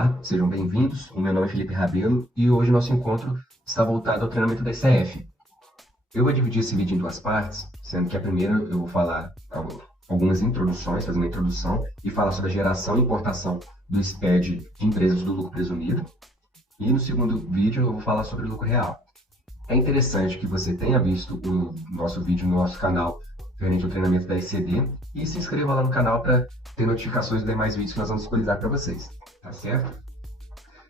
Olá, sejam bem-vindos. O meu nome é Felipe Rabelo e hoje nosso encontro está voltado ao treinamento da ICF. Eu vou dividir esse vídeo em duas partes, sendo que a primeira eu vou falar algumas introduções, fazer uma introdução e falar sobre a geração e importação do SPED de empresas do lucro presumido. E no segundo vídeo eu vou falar sobre o lucro real. É interessante que você tenha visto o nosso vídeo no nosso canal referente ao treinamento da ECD e se inscreva lá no canal para ter notificações dos demais vídeos que nós vamos disponibilizar para vocês, tá certo?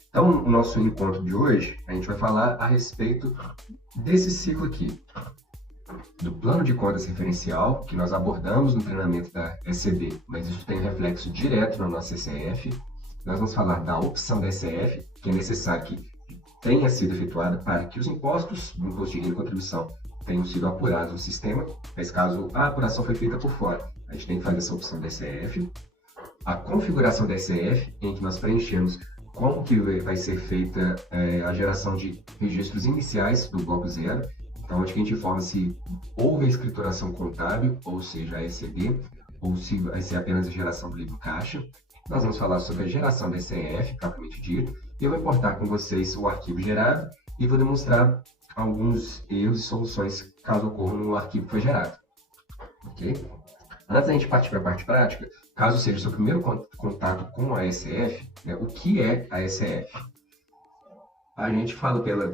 Então, no nosso encontro de hoje, a gente vai falar a respeito desse ciclo aqui, do plano de contas referencial, que nós abordamos no treinamento da ECD, mas isso tem reflexo direto na nossa ECF. Nós vamos falar da opção da ECF, que é necessário que tenha sido efetuada para que os impostos do imposto de renda e contribuição tenham sido apurados no sistema, mas caso a apuração foi feita por fora, a gente tem que fazer essa opção da ECF. A configuração da ECF, em que nós preenchemos como que vai ser feita a geração de registros iniciais do bloco zero, então onde a gente informa se houve a escrituração contábil, ou seja, a ECD, ou se vai ser apenas a geração do livro caixa. Nós vamos falar sobre a geração da ECF, propriamente dito, e eu vou importar com vocês o arquivo gerado e vou demonstrar alguns erros e soluções caso ocorram no arquivo que foi gerado. Ok? Antes da gente partir para a parte prática, caso seja o seu primeiro contato com a ECF, né, o que é a ECF? A gente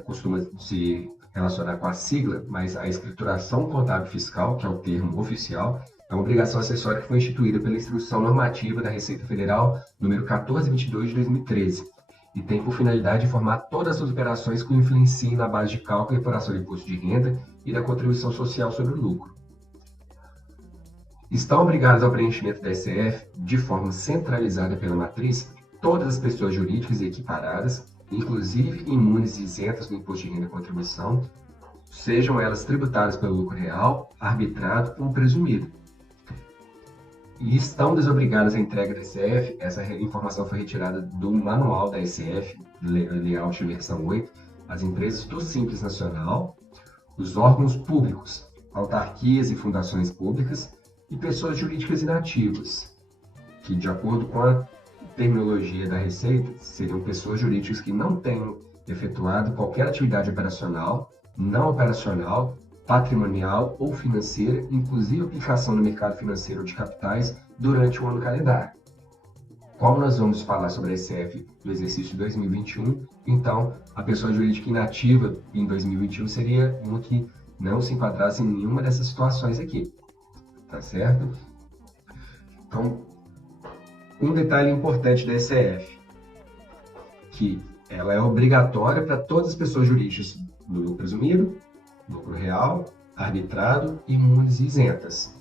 costuma se relacionar com a sigla, mas a escrituração contábil fiscal, que é o termo oficial, é uma obrigação acessória que foi instituída pela Instrução Normativa da Receita Federal número 1422 de 2013 e tem por finalidade informar todas as operações que influenciem na base de cálculo e apuração do imposto de renda e da contribuição social sobre o lucro. Estão obrigados ao preenchimento da ECF de forma centralizada pela matriz todas as pessoas jurídicas e equiparadas, inclusive imunes e isentas do imposto de renda e contribuição, sejam elas tributadas pelo lucro real, arbitrado ou presumido. E estão desobrigadas à entrega da ECF. Essa informação foi retirada do manual da ECF, Layout versão 8, as empresas do Simples Nacional, os órgãos públicos, autarquias e fundações públicas e pessoas jurídicas inativas, que de acordo com a terminologia da Receita, seriam pessoas jurídicas que não tenham efetuado qualquer atividade operacional, não operacional, patrimonial ou financeira, inclusive aplicação no mercado financeiro de capitais durante o ano calendário. Como nós vamos falar sobre a ECF do exercício de 2021, então a pessoa jurídica inativa em 2021 seria uma que não se enquadrasse em nenhuma dessas situações aqui, tá certo? Então, um detalhe importante da ECF, que ela é obrigatória para todas as pessoas jurídicas do lucro presumido, lucro real, arbitrado, imunes e isentas.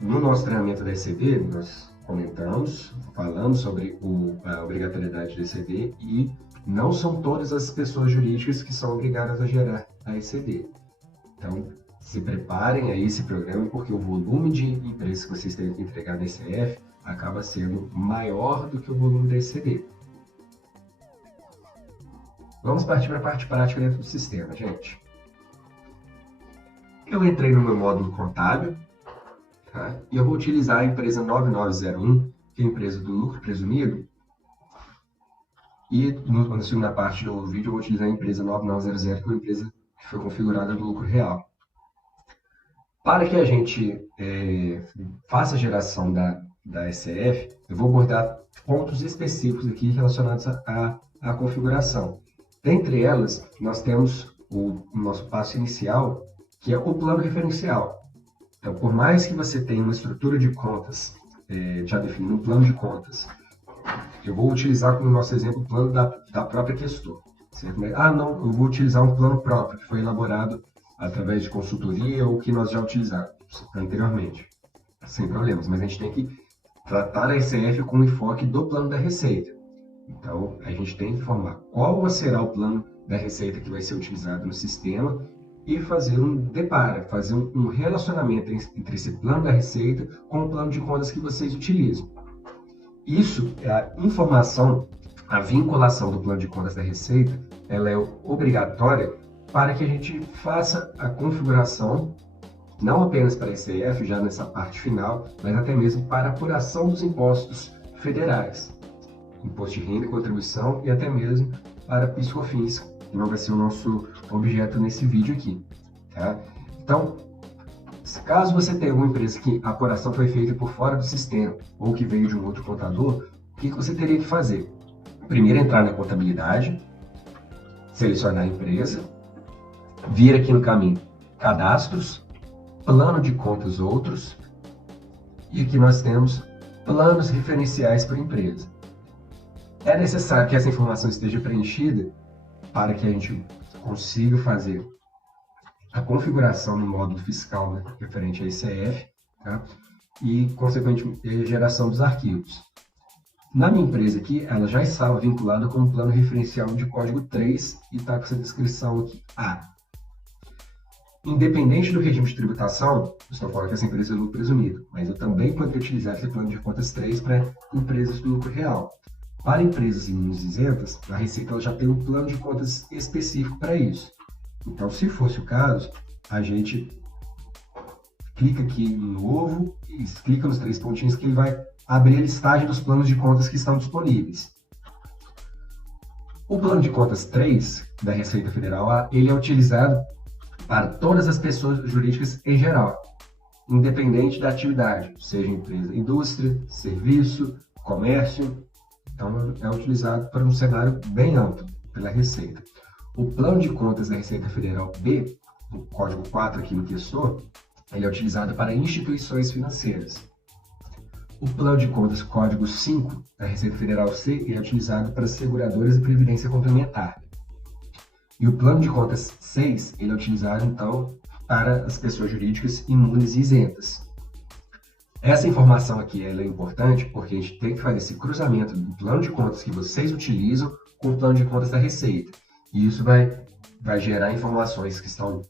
No nosso treinamento da ECD, nós falamos sobre a obrigatoriedade da ECD e não são todas as pessoas jurídicas que são obrigadas a gerar a ECD. Então, se preparem aí, se programem, porque o volume de empresas que vocês têm que entregar na ECF acaba sendo maior do que o volume da ECD. Vamos partir para a parte prática dentro do sistema, gente. Eu entrei no meu módulo contábil, tá? E eu vou utilizar a empresa 9901, que é a empresa do lucro presumido. E na segunda parte do vídeo eu vou utilizar a empresa 9900, que é uma empresa que foi configurada do lucro real. Para que a gente faça a geração da ECF, eu vou abordar pontos específicos aqui relacionados à configuração. Dentre elas, nós temos o nosso passo inicial, que é o plano referencial. Então, por mais que você tenha uma estrutura de contas, já definindo um plano de contas, eu vou utilizar como nosso exemplo o plano da própria Questor. Certo? Não, eu vou utilizar um plano próprio, que foi elaborado através de consultoria ou que nós já utilizamos anteriormente. Sem problemas, mas a gente tem que tratar a ECF com o enfoque do plano da Receita. Então, a gente tem que informar qual será o plano da Receita que vai ser utilizado no sistema e fazer fazer um relacionamento entre esse plano da Receita com o plano de contas que vocês utilizam. Isso é a informação, a vinculação do plano de contas da Receita, ela é obrigatória para que a gente faça a configuração, não apenas para a ECF, já nessa parte final, mas até mesmo para a apuração dos impostos federais. imposto de renda, contribuição e até mesmo para PIS/COFINS, que não vai ser o nosso objeto nesse vídeo aqui, tá? Então, caso você tenha alguma empresa que a apuração foi feita por fora do sistema ou que veio de um outro contador, o que você teria que fazer? Primeiro, entrar na contabilidade, selecionar a empresa, vir aqui no caminho cadastros, plano de contas outros, e aqui nós temos planos referenciais para a empresa. É necessário que essa informação esteja preenchida para que a gente consiga fazer a configuração no módulo fiscal, né, referente a ICF, tá? E, consequentemente, a geração dos arquivos. Na minha empresa aqui, ela já estava vinculada com o plano referencial de código 3 e está com essa descrição aqui, A. Independente do regime de tributação, eu estou falando que essa empresa é lucro presumido, mas eu também poderia utilizar esse plano de contas 3 para empresas do lucro real. Para empresas isentas, a Receita ela já tem um plano de contas específico para isso. Então, se fosse o caso, a gente clica aqui em novo e clica nos 3 pontinhos que ele vai abrir a listagem dos planos de contas que estão disponíveis. O plano de contas 3 da Receita Federal, ele é utilizado para todas as pessoas jurídicas em geral, independente da atividade, seja empresa, indústria, serviço, comércio. Então, é utilizado para um cenário bem amplo pela Receita. O plano de contas da Receita Federal B, o código 4 aqui no QSO, ele é utilizado para instituições financeiras. O plano de contas código 5 da Receita Federal C ele é utilizado para seguradoras e previdência complementar. E o plano de contas 6 ele é utilizado, então, para as pessoas jurídicas imunes e isentas. Essa informação aqui ela é importante porque a gente tem que fazer esse cruzamento do plano de contas que vocês utilizam com o plano de contas da Receita. E isso vai gerar informações que estão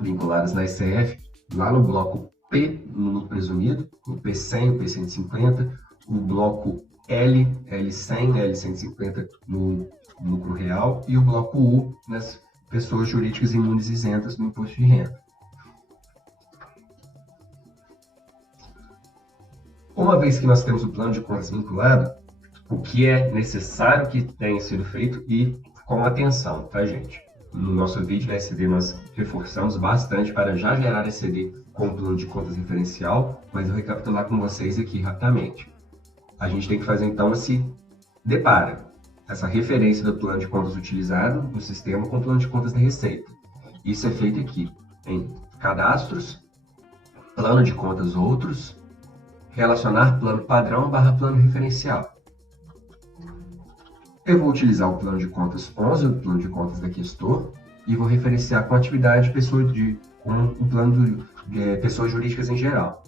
vinculadas na ICF, lá no bloco P, no lucro presumido, o P100, o P150, o bloco L, L100, L150 no lucro real e o bloco U nas pessoas jurídicas imunes e isentas no imposto de renda. Uma vez que nós temos o plano de contas vinculado, o que é necessário que tenha sido feito e com atenção, tá, gente? No nosso vídeo da ECD nós reforçamos bastante para já gerar ECD com o plano de contas referencial, mas eu vou recapitular com vocês aqui rapidamente. A gente tem que fazer então esse depara, essa referência do plano de contas utilizado no sistema com o plano de contas da Receita. Isso é feito aqui em cadastros, plano de contas outros, relacionar plano padrão / plano referencial. Eu vou utilizar o plano de contas 11, o plano de contas da Questor, e vou referenciar com a atividade com o plano de pessoas jurídicas em geral.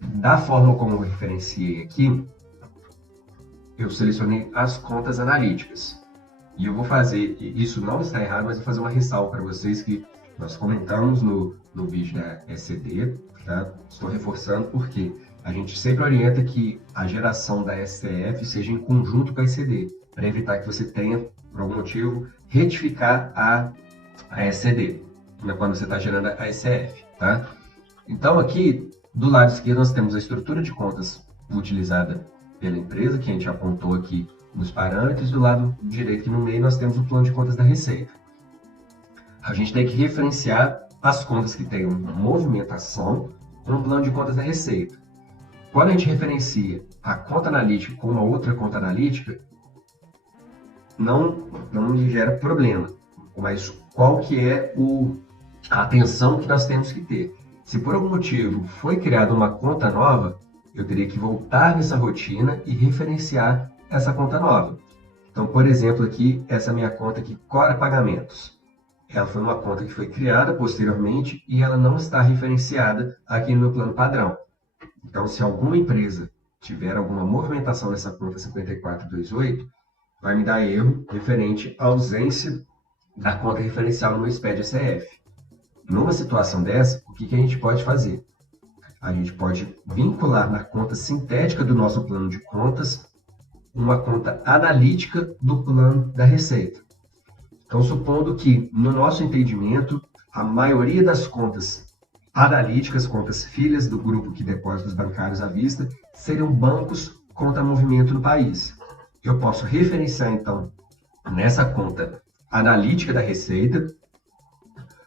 Da forma como eu referenciei aqui, eu selecionei as contas analíticas. E eu vou fazer, isso não está errado, mas vou fazer uma ressalva para vocês que nós comentamos no vídeo da ECD, tá? Estou reforçando porque a gente sempre orienta que a geração da SCF seja em conjunto com a ECD, para evitar que você tenha, por algum motivo, retificar a ECD, né, quando você está gerando a SCF, tá? Então aqui, do lado esquerdo, nós temos a estrutura de contas utilizada pela empresa, que a gente apontou aqui nos parâmetros, do lado direito e no meio nós temos o plano de contas da Receita. A gente tem que referenciar as contas que têm uma movimentação no plano de contas da Receita. Quando a gente referencia a conta analítica com uma outra conta analítica, não lhe gera problema, mas qual que é a atenção que nós temos que ter? Se por algum motivo foi criada uma conta nova, eu teria que voltar nessa rotina e referenciar essa conta nova. Então, por exemplo, aqui, essa minha conta aqui, Cora Pagamentos. Ela foi uma conta que foi criada posteriormente e ela não está referenciada aqui no meu plano padrão. Então, se alguma empresa tiver alguma movimentação nessa conta 5428, vai me dar erro referente à ausência da conta referencial no meu SPED SCF. Numa situação dessa, o que a gente pode fazer? A gente pode vincular na conta sintética do nosso plano de contas uma conta analítica do plano da Receita. Então, supondo que, no nosso entendimento, a maioria das contas analíticas, contas filhas do grupo que depósitos bancários à vista, seriam bancos contra movimento no país. eu posso referenciar, então, nessa conta analítica da receita,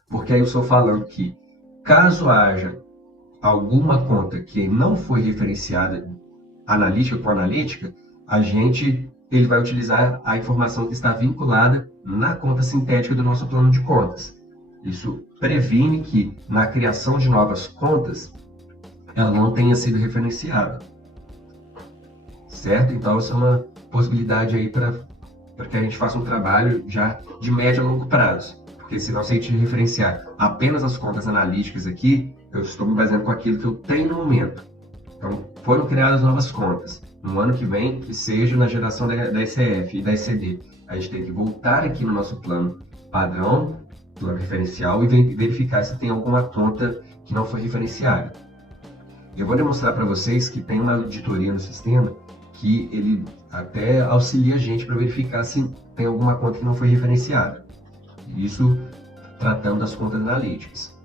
porque aí eu estou falando que, caso haja alguma conta que não foi referenciada analítica por analítica, ele vai utilizar a informação que está vinculada na conta sintética do nosso plano de contas. Isso previne que, na criação de novas contas, ela não tenha sido referenciada. Certo? Então, isso é uma possibilidade aí para que a gente faça um trabalho já de médio a longo prazo. Porque se a gente referenciar apenas as contas analíticas aqui, eu estou me baseando com aquilo que eu tenho no momento. Então, foram criadas novas contas. No ano que vem, que seja na geração da ECF e da ECD, a gente tem que voltar aqui no nosso plano padrão, plano referencial, e verificar se tem alguma conta que não foi referenciada. Eu vou demonstrar para vocês que tem uma auditoria no sistema que ele até auxilia a gente para verificar se tem alguma conta que não foi referenciada. Isso tratando das contas analíticas.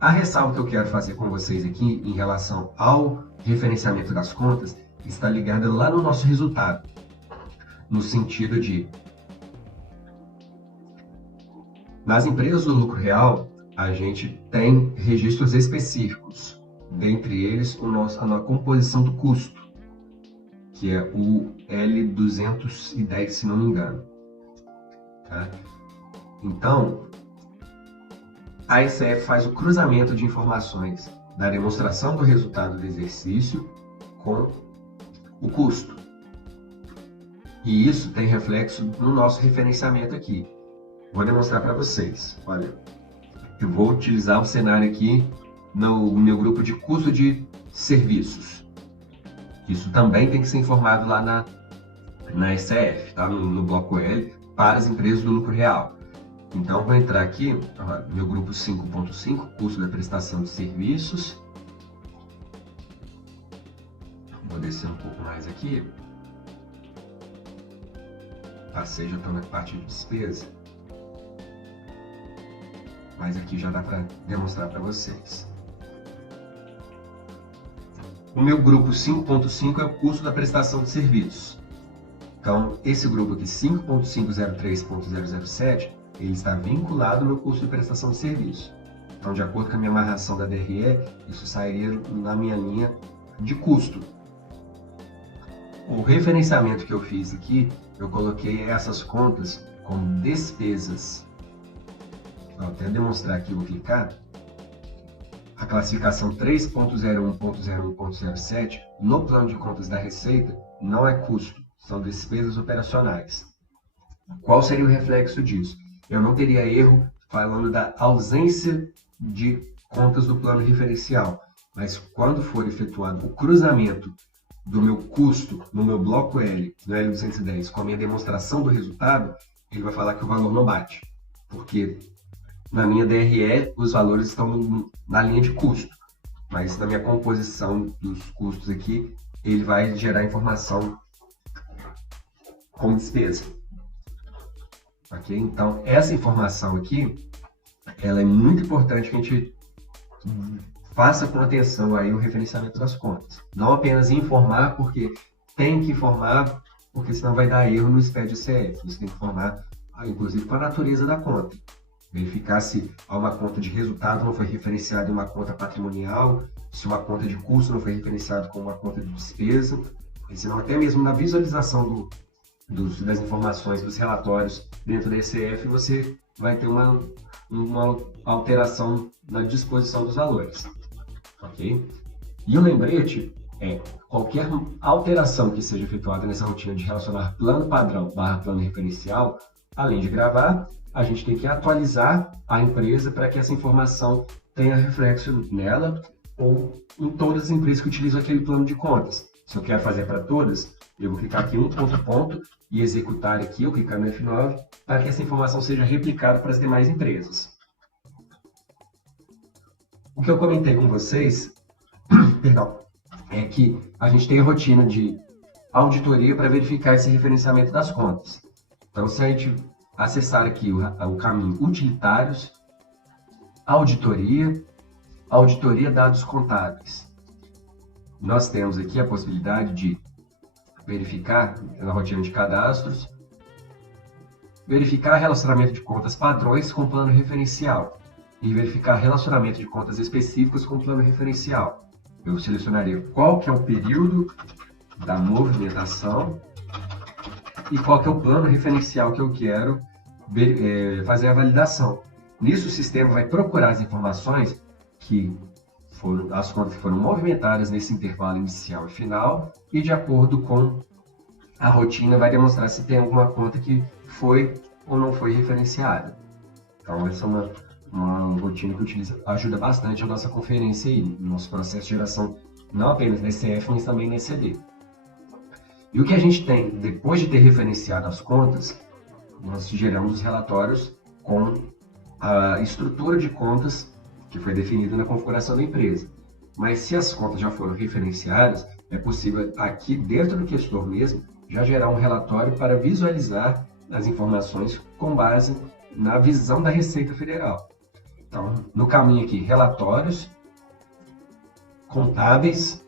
A ressalva que eu quero fazer com vocês aqui em relação ao referenciamento das contas está ligada lá no nosso resultado, no sentido de, nas empresas do lucro real, a gente tem registros específicos, dentre eles a composição do custo, que é o L210, se não me engano. Tá? Então, a ECF faz o cruzamento de informações da demonstração do resultado do exercício com o custo. E isso tem reflexo no nosso referenciamento aqui. Vou demonstrar para vocês. Olha, eu vou utilizar o cenário aqui no meu grupo de custo de serviços. Isso também tem que ser informado lá na ECF, tá? no bloco L, para as empresas do lucro real. Então, vou entrar aqui, meu grupo 5.5, custo da prestação de serviços. Vou descer um pouco mais aqui. Passei, já estou na parte de despesa. Mas aqui já dá para demonstrar para vocês. O meu grupo 5.5 é o custo da prestação de serviços. Então, esse grupo aqui, 5.503.007, ele está vinculado ao meu custo de prestação de serviço. Então, de acordo com a minha amarração da DRE, isso sairia na minha linha de custo. O referenciamento que eu fiz aqui, eu coloquei essas contas como despesas. Vou até demonstrar aqui, vou clicar. A classificação 3.01.01.07 no plano de contas da Receita não é custo, são despesas operacionais. Qual seria o reflexo disso? Eu não teria erro falando da ausência de contas do plano referencial, mas quando for efetuado o cruzamento do meu custo no meu bloco L, no L210, com a minha demonstração do resultado, ele vai falar que o valor não bate, porque na minha DRE os valores estão na linha de custo, mas na minha composição dos custos aqui, ele vai gerar informação como despesa. Ok? Então, essa informação aqui, ela é muito importante que a gente faça com atenção aí o referenciamento das contas. Não apenas informar, porque tem que informar, porque senão vai dar erro no SPED CF. Você tem que informar, inclusive, com a natureza da conta. Verificar se uma conta de resultado não foi referenciada em uma conta patrimonial, se uma conta de custo não foi referenciada com uma conta de despesa, porque senão até mesmo na visualização das informações dos relatórios dentro da ECF, você vai ter uma alteração na disposição dos valores. Ok? E o lembrete é qualquer alteração que seja efetuada nessa rotina de relacionar plano padrão / plano referencial, além de gravar, a gente tem que atualizar a empresa para que essa informação tenha reflexo nela ou em todas as empresas que utilizam aquele plano de contas. Se eu quero fazer para todas, eu vou clicar aqui em um ponto e executar aqui, eu clicar no F9, para que essa informação seja replicada para as demais empresas. O que eu comentei com vocês, perdão, é que a gente tem a rotina de auditoria para verificar esse referenciamento das contas. Então, se a gente acessar aqui o caminho utilitários, auditoria dados contábeis. Nós temos aqui a possibilidade de verificar na rotina de cadastros, verificar relacionamento de contas padrões com plano referencial e verificar relacionamento de contas específicos com plano referencial. Eu selecionaria qual que é o período da movimentação e qual que é o plano referencial que eu quero fazer a validação. Nisso, o sistema vai procurar as informações que foram as contas que foram movimentadas nesse intervalo inicial e final, e de acordo com a rotina vai demonstrar se tem alguma conta que foi ou não foi referenciada. Então, essa é uma rotina que ajuda bastante a nossa conferência aí, no nosso processo de geração, não apenas na ECF, mas também na ECD. E o que a gente tem, depois de ter referenciado as contas, nós geramos os relatórios com a estrutura de contas que foi definida na configuração da empresa. Mas se as contas já foram referenciadas, é possível aqui dentro do questor mesmo, já gerar um relatório para visualizar as informações com base na visão da Receita Federal. Então, no caminho aqui, relatórios, contábeis,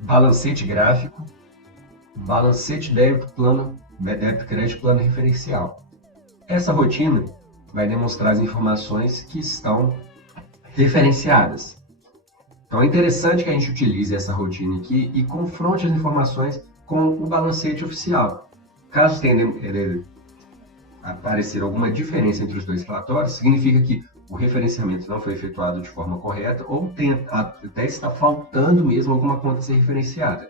balancete gráfico, balancete débito, crédito, plano referencial. Essa rotina vai demonstrar as informações que estão referenciadas. Então é interessante que a gente utilize essa rotina aqui e confronte as informações com o balancete oficial. Caso tenha aparecer alguma diferença entre os dois relatórios, significa que o referenciamento não foi efetuado de forma correta ou até está faltando mesmo alguma conta a ser referenciada.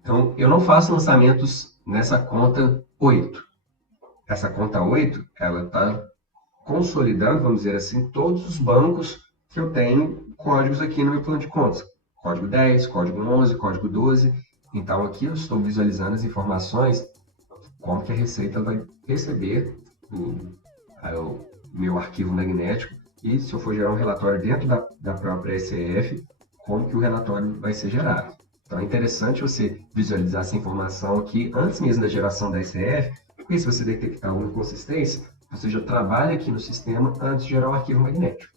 Então, eu não faço lançamentos nessa conta 8. Essa conta 8, ela está consolidando, vamos dizer assim, todos os bancos que eu tenho códigos aqui no meu plano de contas. Código 10, código 11, código 12. Então, aqui eu estou visualizando as informações, como que a Receita vai receber o meu arquivo magnético e se eu for gerar um relatório dentro da própria ECF, como que o relatório vai ser gerado. Então, é interessante você visualizar essa informação aqui antes mesmo da geração da ECF, porque se você detectar alguma inconsistência, você já trabalha aqui no sistema antes de gerar o arquivo magnético.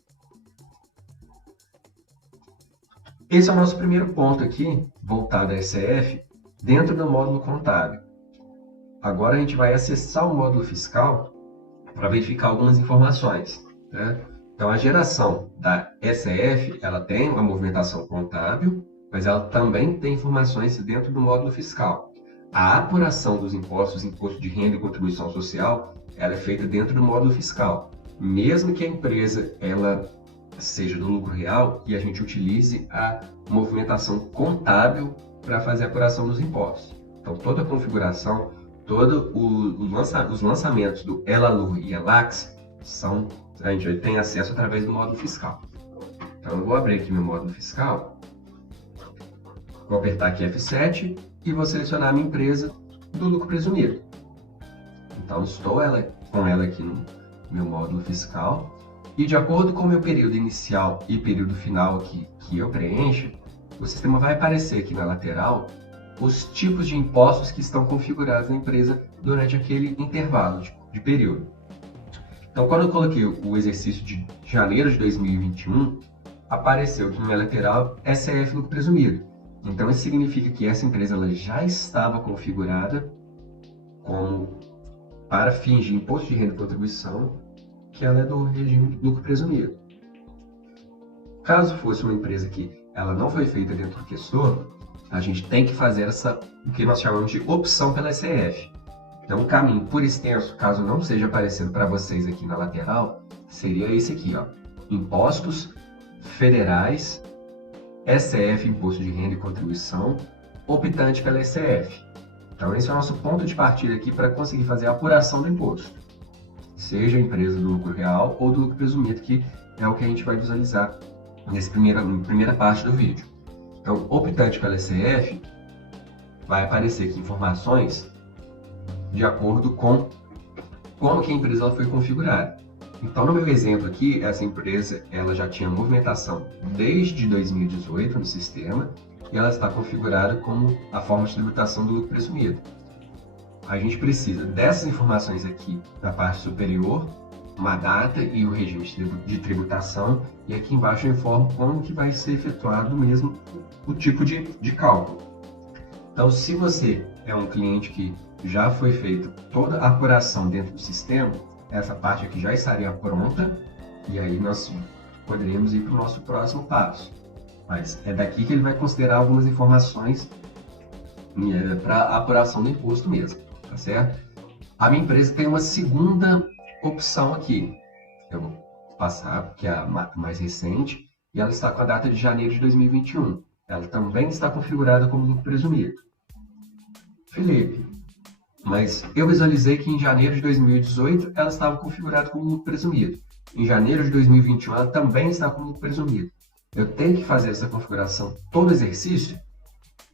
Esse é o nosso primeiro ponto aqui, voltado à ECF, dentro do módulo contábil. Agora a gente vai acessar o módulo fiscal para verificar algumas informações, né? Então, a geração da ECF, ela tem uma movimentação contábil, mas ela também tem informações dentro do módulo fiscal. A apuração dos impostos, imposto de renda e contribuição social, ela é feita dentro do módulo fiscal. Mesmo que a empresa ela seja do lucro real e a gente utilize a movimentação contábil para fazer a apuração dos impostos. Então, toda a configuração, os lançamentos do ELALUR e ELAX, a gente tem acesso através do módulo fiscal. Então, eu vou abrir aqui meu módulo fiscal, vou apertar aqui F7 e vou selecionar a minha empresa do lucro presumido. Então, estou com ela aqui no meu módulo fiscal. E de acordo com o meu período inicial e período final que eu preencho, o sistema vai aparecer aqui na lateral os tipos de impostos que estão configurados na empresa durante aquele intervalo de período. Então, quando eu coloquei o exercício de janeiro de 2021, apareceu aqui na minha lateral ECF lucro presumido. Então, isso significa que essa empresa ela já estava configurada para fins de imposto de renda e contribuição, que ela é do regime de lucro presumido. Caso fosse uma empresa que ela não foi feita dentro do questor, a gente tem que fazer o que nós chamamos de opção pela ECF. Então, o caminho por extenso, caso não esteja aparecendo para vocês aqui na lateral, seria esse aqui, ó, Impostos Federais, ECF, Imposto de Renda e Contribuição, optante pela ECF. Então, esse é o nosso ponto de partida aqui para conseguir fazer a apuração do imposto. Seja a empresa do lucro real ou do lucro presumido, que é o que a gente vai visualizar nessa primeira parte do vídeo. Então, optante pela ECF, vai aparecer aqui informações de acordo com como que a empresa ela foi configurada. Então, no meu exemplo aqui, essa empresa ela já tinha movimentação desde 2018 no sistema e ela está configurada como a forma de tributação do lucro presumido. A gente precisa dessas informações aqui na parte superior uma data e o regime de tributação, e aqui embaixo eu informo como que vai ser efetuado mesmo o tipo de cálculo. Então, se você é um cliente que já foi feita toda a apuração dentro do sistema, essa parte aqui já estaria pronta, e aí nós poderíamos ir para o nosso próximo passo. Mas é daqui que ele vai considerar algumas informações para a apuração do imposto mesmo, tá certo? A minha empresa tem uma segunda opção aqui. Eu vou passar, que é a mais recente, e ela está com a data de janeiro de 2021. Ela também está configurada como lucro presumido. Felipe, mas eu visualizei que em janeiro de 2018 ela estava configurada como lucro presumido. Em janeiro de 2021 ela também está como lucro presumido. Eu tenho que fazer essa configuração todo exercício?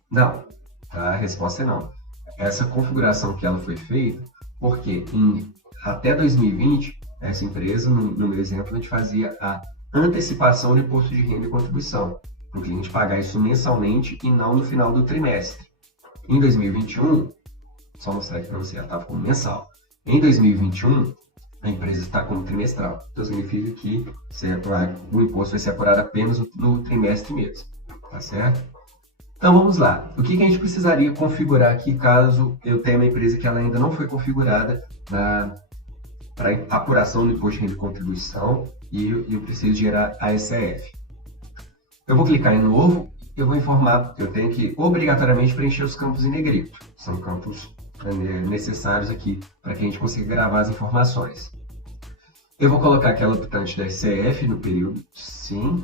Não. A resposta é não. Essa configuração que ela foi feita, porque até 2020, essa empresa, no meu exemplo, a gente fazia a antecipação do imposto de renda e contribuição, para o cliente pagar isso mensalmente e não no final do trimestre. Em 2021, só mostrar aqui para você, ela estava como mensal. Em 2021, a empresa está como trimestral. Então, significa que o imposto vai ser apurado apenas no trimestre mesmo. Tá certo? Então, vamos lá. O que a gente precisaria configurar aqui, caso eu tenha uma empresa que ela ainda não foi configurada para apuração do imposto de renda e contribuição e eu preciso gerar a SF. Eu vou clicar em novo, eu vou informar que eu tenho que obrigatoriamente preencher os campos em negrito. São campos necessários aqui para que a gente consiga gravar as informações. Eu vou colocar aquela optante da SF no período, sim,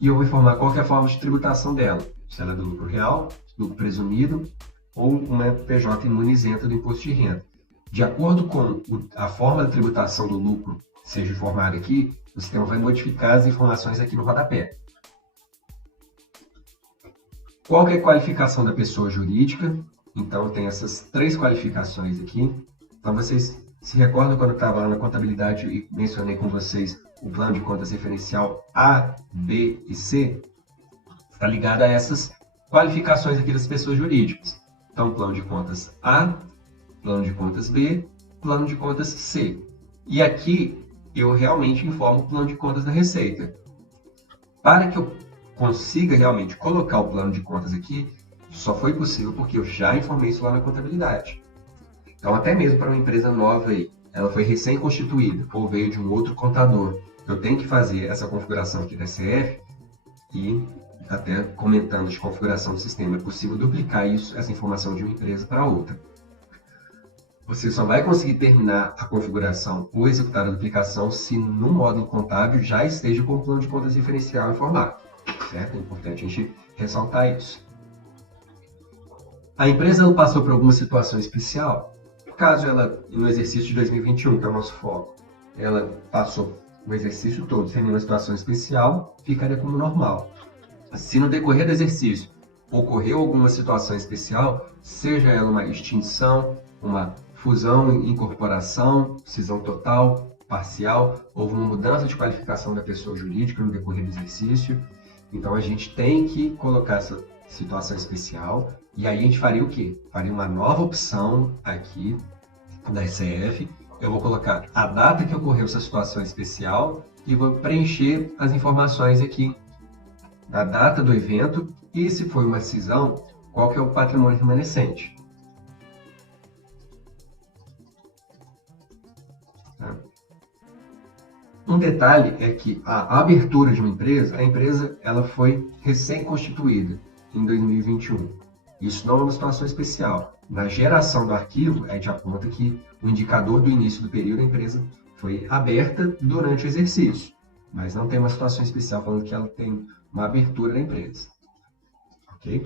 e eu vou informar qual que é a forma de tributação dela, se ela é do lucro real, lucro presumido ou uma PJ imune isenta do imposto de renda. De acordo com a forma de tributação do lucro seja informada aqui, o sistema vai modificar as informações aqui no rodapé. Qual que é a qualificação da pessoa jurídica? Então, tem essas 3 qualificações aqui. Então, vocês se recordam quando eu estava lá na contabilidade e mencionei com vocês o plano de contas referencial A, B e C? Está ligado a essas qualificações aqui das pessoas jurídicas. Então, plano de contas A, plano de contas B, plano de contas C. E aqui eu realmente informo o plano de contas da Receita. Para que eu consiga realmente colocar o plano de contas aqui, só foi possível porque eu já informei isso lá na contabilidade. Então, até mesmo para uma empresa nova aí, ela foi recém-constituída ou veio de um outro contador, eu tenho que fazer essa configuração aqui da SF e até comentando de configuração do sistema, é possível duplicar essa informação de uma empresa para outra. Você só vai conseguir terminar a configuração ou executar a duplicação se no módulo contábil já esteja com o plano de contas referencial informado. Certo? É importante a gente ressaltar isso. A empresa passou por alguma situação especial. Caso ela, no exercício de 2021, que é o nosso foco, ela passou o exercício todo sem nenhuma situação especial, ficaria como normal. Se no decorrer do exercício ocorreu alguma situação especial, seja ela uma extinção, uma fusão, incorporação, cisão total, parcial, houve uma mudança de qualificação da pessoa jurídica no decorrer do exercício, então a gente tem que colocar essa situação especial e aí a gente faria o quê? Faria uma nova opção aqui da SF, eu vou colocar a data que ocorreu essa situação especial e vou preencher as informações aqui da data do evento e, se foi uma cisão, qual que é o patrimônio remanescente. Tá? Um detalhe é que a abertura de uma empresa, a empresa ela foi recém-constituída em 2021. Isso não é uma situação especial. Na geração do arquivo, a gente aponta que o indicador do início do período da empresa foi aberta durante o exercício, mas não tem uma situação especial falando que ela tem uma abertura da empresa. Ok?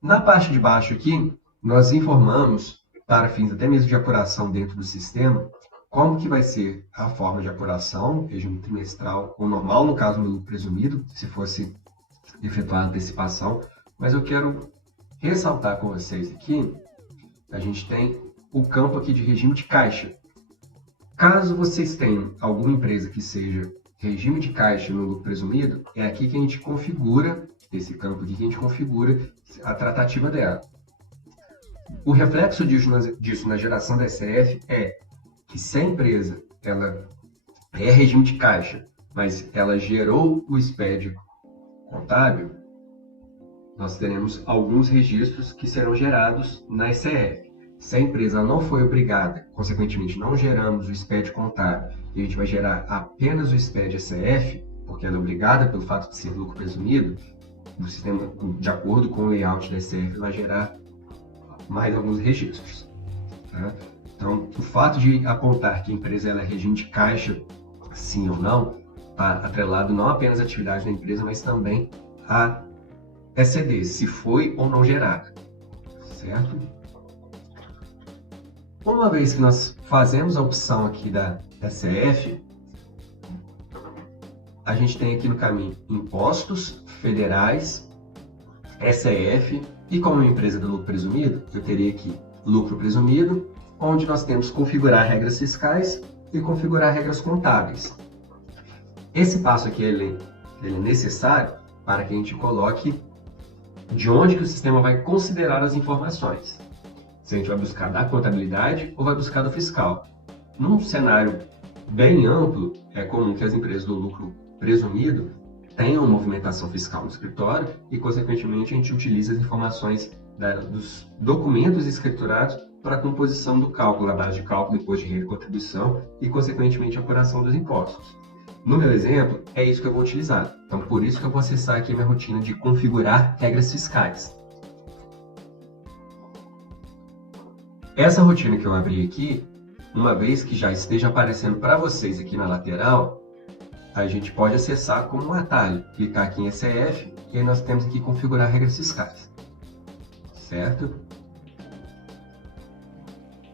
Na parte de baixo aqui, nós informamos, para fins até mesmo de apuração dentro do sistema, como que vai ser a forma de apuração, regime trimestral ou normal, no caso do lucro presumido, se fosse efetuar a antecipação, mas eu quero ressaltar com vocês aqui, a gente tem o campo aqui de regime de caixa. Caso vocês tenham alguma empresa que seja regime de caixa no lucro presumido, é aqui que a gente configura, esse campo aqui que a gente configura a tratativa dela. O reflexo disso na geração da SF é que se a empresa ela é regime de caixa, mas ela gerou o SPED contábil, nós teremos alguns registros que serão gerados na SCF. Se a empresa não foi obrigada, consequentemente não geramos o SPED contábil e a gente vai gerar apenas o SPED SCF, porque ela é obrigada pelo fato de ser lucro presumido, o sistema, de acordo com o layout da SCF, vai gerar mais alguns registros. Tá? Então, o fato de apontar que a empresa ela é regime de caixa, sim ou não, está atrelado não apenas à atividade da empresa, mas também a ECD, se foi ou não gerada, certo? Uma vez que nós fazemos a opção aqui da SCF, a gente tem aqui no caminho impostos federais, SCF, e como empresa do lucro presumido, eu teria aqui lucro presumido, onde nós temos configurar regras fiscais e configurar regras contábeis. Esse passo aqui ele é necessário para que a gente coloque de onde que o sistema vai considerar as informações. Se a gente vai buscar da contabilidade ou vai buscar do fiscal. Num cenário bem amplo, é comum que as empresas do lucro presumido tenham movimentação fiscal no escritório e, consequentemente, a gente utiliza as informações dos documentos escriturados para a composição do cálculo, a base de cálculo do imposto de renda e contribuição e, consequentemente, a apuração dos impostos. No meu exemplo, é isso que eu vou utilizar. Então, por isso que eu vou acessar aqui a minha rotina de configurar regras fiscais. Essa rotina que eu abri aqui, uma vez que já esteja aparecendo para vocês aqui na lateral, a gente pode acessar como um atalho. Clicar aqui em ECF e aí nós temos aqui configurar regras fiscais. Certo?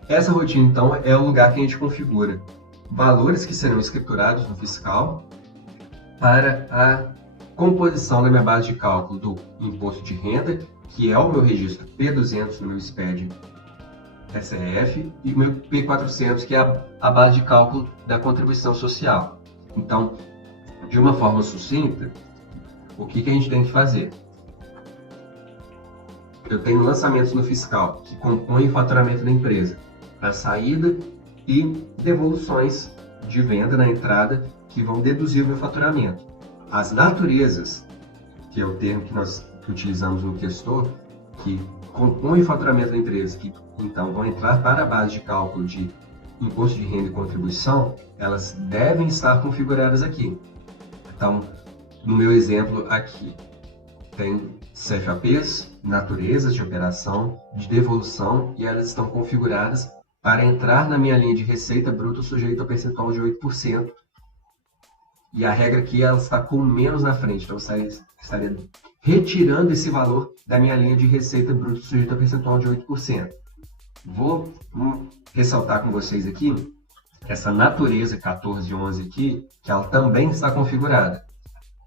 Essa rotina, então, é o lugar que a gente configura valores que serão escriturados no fiscal para a composição da minha base de cálculo do imposto de renda, que é o meu registro P200 no meu SPED SCF, e o meu P400, que é a base de cálculo da contribuição social. Então, de uma forma sucinta, o que a gente tem que fazer? Eu tenho lançamentos no fiscal, que compõem o faturamento da empresa, a saída e devoluções de venda na entrada que vão deduzir o meu faturamento. As naturezas, que é o termo que nós utilizamos no questor, que compõem o faturamento da empresa, que então vão entrar para a base de cálculo de imposto de renda e contribuição, elas devem estar configuradas aqui. Então, no meu exemplo aqui, tem CFAPs, naturezas de operação, de devolução, e elas estão configuradas para entrar na minha linha de receita bruta sujeito ao percentual de 8%. E a regra aqui ela está com menos na frente, então eu estaria retirando esse valor da minha linha de receita bruta sujeito ao percentual de 8%. Vou ressaltar com vocês aqui essa natureza 1411 aqui, que ela também está configurada.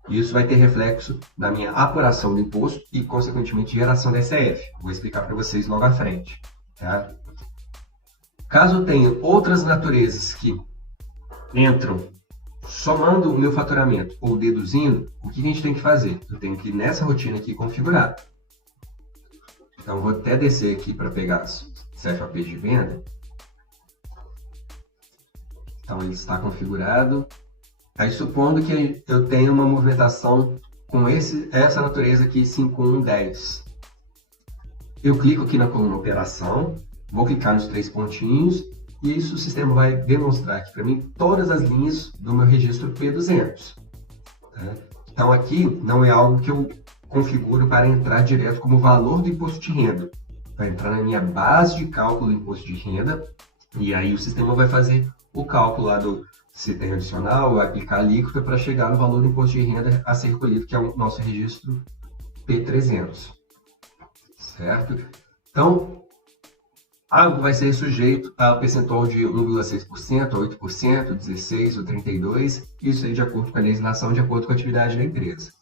Isso vai ter reflexo na minha apuração do imposto e, consequentemente, geração da SCF. Vou explicar para vocês logo à frente. Tá? Caso eu tenha outras naturezas que entram somando o meu faturamento ou deduzindo, o que a gente tem que fazer? Eu tenho que ir nessa rotina aqui configurar. Então, eu vou até descer aqui para pegar as CFAPs de venda. Então, ele está configurado. Aí, supondo que eu tenha uma movimentação com essa natureza aqui, 5110. Eu clico aqui na coluna operação, vou clicar nos 3 pontinhos, e isso o sistema vai demonstrar aqui para mim todas as linhas do meu registro P200. Tá? Então, aqui não é algo que eu configuro para entrar direto como valor do imposto de renda. Vai entrar na minha base de cálculo do imposto de renda, e aí o sistema vai fazer o cálculo lá do se tem adicional, vai aplicar a alíquota para chegar no valor do imposto de renda a ser recolhido, que é o nosso registro P300. Certo? Então, algo vai ser sujeito ao percentual de 1,6%, 8%, 16% ou 32%, isso aí de acordo com a legislação, de acordo com a atividade da empresa.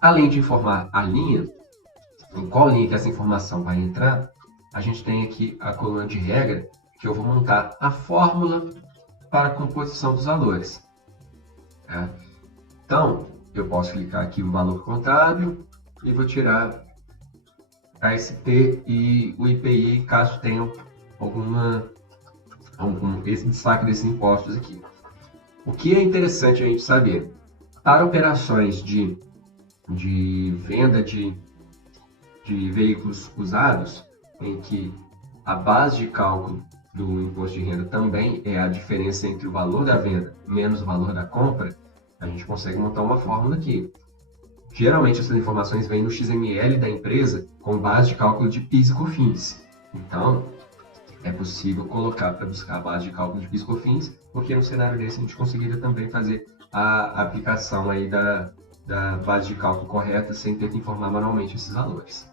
Além de informar a linha, em qual linha que essa informação vai entrar, a gente tem aqui a coluna de regra, que eu vou montar a fórmula para a composição dos valores. Tá? Então, eu posso clicar aqui no valor contábil e vou tirar AST e o IPI, caso tenham esse destaque desses impostos aqui. O que é interessante a gente saber? Para operações de venda de veículos usados, em que a base de cálculo do imposto de renda também é a diferença entre o valor da venda menos o valor da compra, a gente consegue montar uma fórmula aqui. Geralmente essas informações vêm no XML da empresa com base de cálculo de PIS e COFINS. Então, é possível colocar para buscar a base de cálculo de PIS e COFINS, porque no cenário desse a gente conseguiria também fazer a aplicação aí da base de cálculo correta sem ter que informar manualmente esses valores.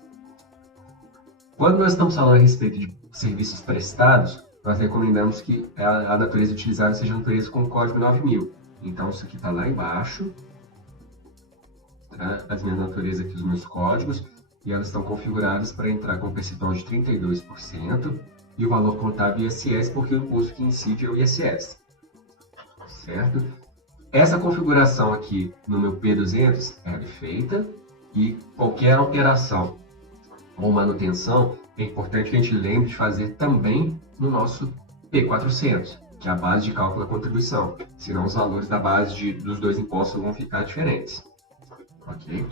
Quando nós estamos falando a respeito de serviços prestados, nós recomendamos que a natureza utilizada seja a natureza com o código 9000. Então, isso aqui está lá embaixo, tá? As minhas naturezas aqui, os meus códigos, e elas estão configuradas para entrar com um percentual de 32% e o valor contábil ISS, porque o imposto que incide é o ISS, certo? Essa configuração aqui no meu P200 é feita e qualquer alteração ou manutenção, é importante que a gente lembre de fazer também no nosso P400, que é a base de cálculo da contribuição, senão os valores da base dos dois impostos vão ficar diferentes. Ok?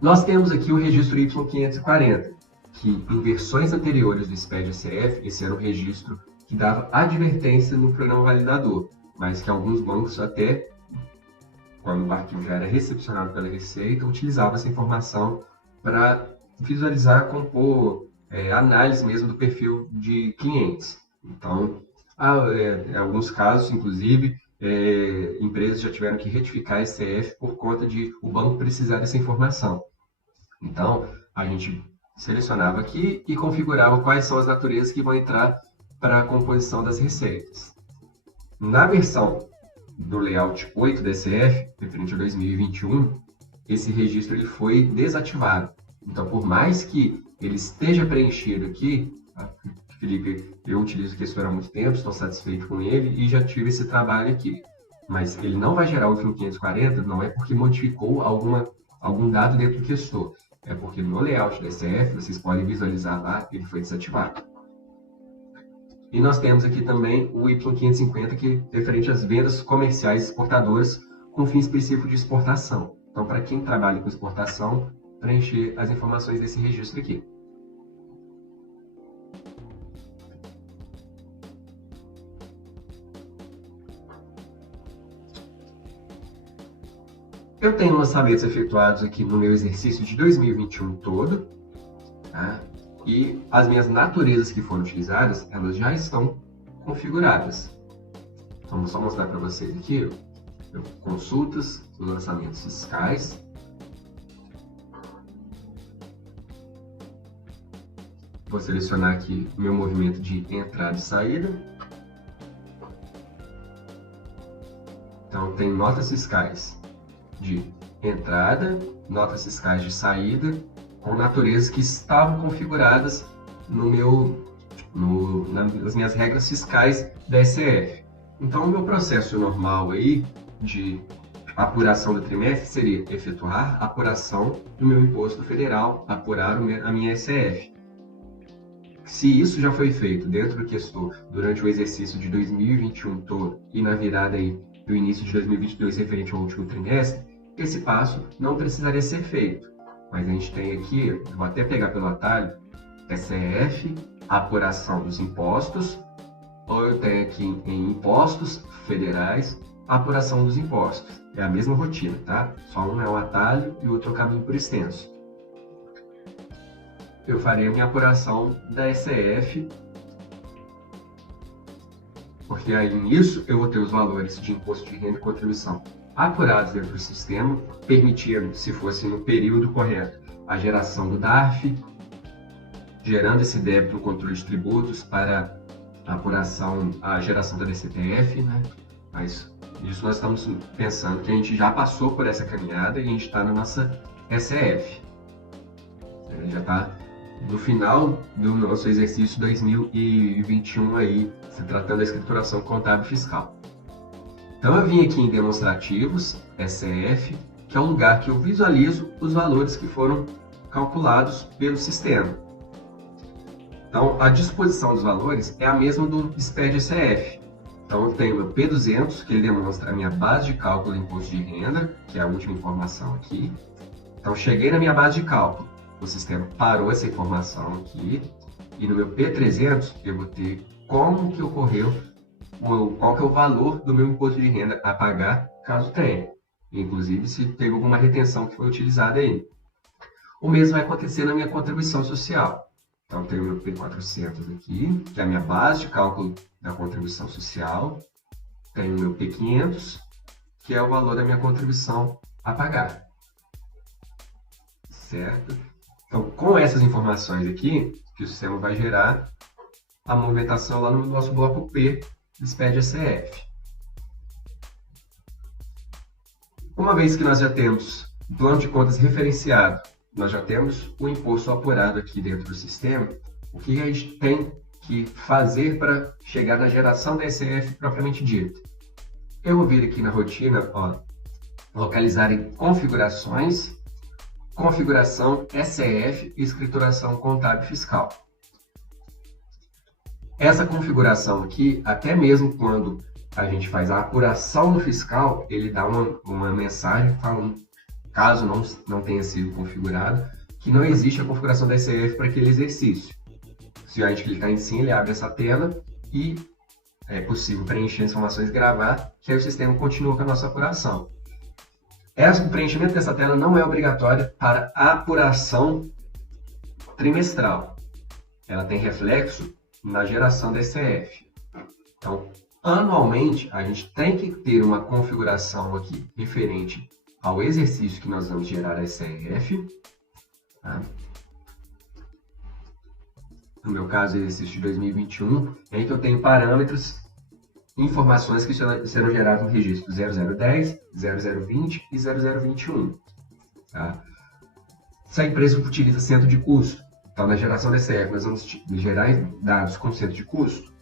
Nós temos aqui o registro Y540, que em versões anteriores do SPED-ACF, esse era o registro que dava advertência no programa validador, mas que alguns bancos até, quando o arquivo já era recepcionado pela Receita, utilizavam essa informação para visualizar, compor análise mesmo do perfil de clientes. Então, em alguns casos, inclusive, empresas já tiveram que retificar esse CF por conta de o banco precisar dessa informação. Então, a gente selecionava aqui e configurava quais são as naturezas que vão entrar para a composição das receitas. Na versão do layout 8 da ECF, referente a 2021, esse registro ele foi desativado. Então, por mais que ele esteja preenchido aqui, Felipe, eu utilizo o Questor há muito tempo, estou satisfeito com ele e já tive esse trabalho aqui. Mas ele não vai gerar o IFIN 540, não é porque modificou algum dado dentro do Questor. É porque no layout da ECF, vocês podem visualizar lá, ele foi desativado. E nós temos aqui também o Y550, que é referente às vendas comerciais exportadoras com fins específicos de exportação. Então, para quem trabalha com exportação, preencher as informações desse registro aqui. Eu tenho lançamentos efetuados aqui no meu exercício de 2021 todo, tá? E as minhas naturezas que foram utilizadas, elas já estão configuradas. Então, vou só mostrar para vocês aqui, consultas, os lançamentos fiscais. Vou selecionar aqui o meu movimento de entrada e saída. Então, tem notas fiscais de entrada, notas fiscais de saída, com naturezas que estavam configuradas nas minhas regras fiscais da ECF. Então, o meu processo normal aí de apuração do trimestre seria efetuar a apuração do meu imposto federal, apurar a minha ECF. Se isso já foi feito dentro do Questor durante o exercício de 2021 todo e na virada aí do início de 2022 referente ao último trimestre, esse passo não precisaria ser feito. Mas a gente tem aqui, eu vou até pegar pelo atalho, ECF, apuração dos impostos, ou eu tenho aqui em impostos federais, apuração dos impostos. É a mesma rotina, tá? Só um é o atalho e o outro é o caminho por extenso. Eu farei a minha apuração da ECF, porque aí nisso eu vou ter os valores de imposto de renda e contribuição apurados dentro do sistema, permitindo, se fosse no período correto, a geração do DARF, gerando esse débito no controle de tributos para a geração da DCTF, né? Mas isso nós estamos pensando que a gente já passou por essa caminhada e a gente está na nossa ECF. A gente já está no final do nosso exercício 2021 aí, se tratando da escrituração contábil fiscal. Então eu vim aqui em demonstrativos, ECF, que é um lugar que eu visualizo os valores que foram calculados pelo sistema. Então, a disposição dos valores é a mesma do SPED-ECF. Então, eu tenho meu P200, que ele demonstra a minha base de cálculo do imposto de renda, que é a última informação aqui. Então, cheguei na minha base de cálculo, o sistema parou essa informação aqui, e no meu P300 eu vou ter como que ocorreu, qual que é o valor do meu imposto de renda a pagar, caso tenha. Inclusive, se teve alguma retenção que foi utilizada aí. O mesmo vai acontecer na minha contribuição social. Então, eu tenho o meu P400 aqui, que é a minha base de cálculo da contribuição social. Tenho o meu P500, que é o valor da minha contribuição a pagar. Certo? Então, com essas informações aqui, que o sistema vai gerar a movimentação lá no nosso bloco P do SPED-ECF. Uma vez que nós já temos o plano de contas referenciado, nós já temos o imposto apurado aqui dentro do sistema, o que a gente tem que fazer para chegar na geração da ECF propriamente dita? Eu vou vir aqui na rotina, localizar em configurações, configuração ECF e escrituração contábil fiscal. Essa configuração aqui, até mesmo quando a gente faz a apuração no fiscal, ele dá uma mensagem falando, caso não tenha sido configurado, que não existe a configuração da ECF para aquele exercício. Se a gente clicar em sim, ele abre essa tela e é possível preencher as informações e gravar, que aí o sistema continua com a nossa apuração. O preenchimento dessa tela não é obrigatório para a apuração trimestral. Ela tem reflexo na geração da ECF. Então, anualmente, a gente tem que ter uma configuração aqui referente ao exercício que nós vamos gerar a ECF. Tá? No meu caso, exercício de 2021, em que eu tenho parâmetros, informações que serão geradas no registro 0010, 0020 e 0021. Tá? Se a empresa utiliza centro de custo, então na geração da ECF nós vamos gerar dados com centro de custo?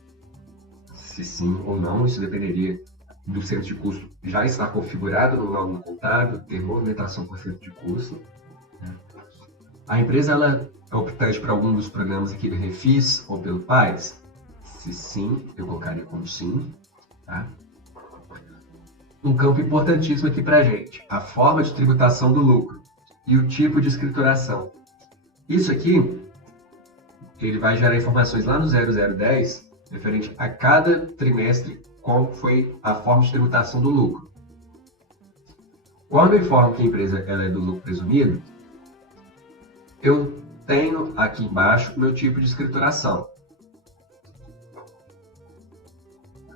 Se sim ou não, isso dependeria do centro de custo já estar configurado no laudo contábil, ter movimentação por centro de custo. A empresa ela é optante para algum dos programas aqui do Refis ou pelo PAES? Se sim, eu colocaria como sim. Tá? Um campo importantíssimo aqui para a gente, a forma de tributação do lucro e o tipo de escrituração. Isso aqui, ele vai gerar informações lá no 0010, referente a cada trimestre, como foi a forma de tributação do lucro. Quando eu informo que a empresa ela é do lucro presumido, eu tenho aqui embaixo o meu tipo de escrituração.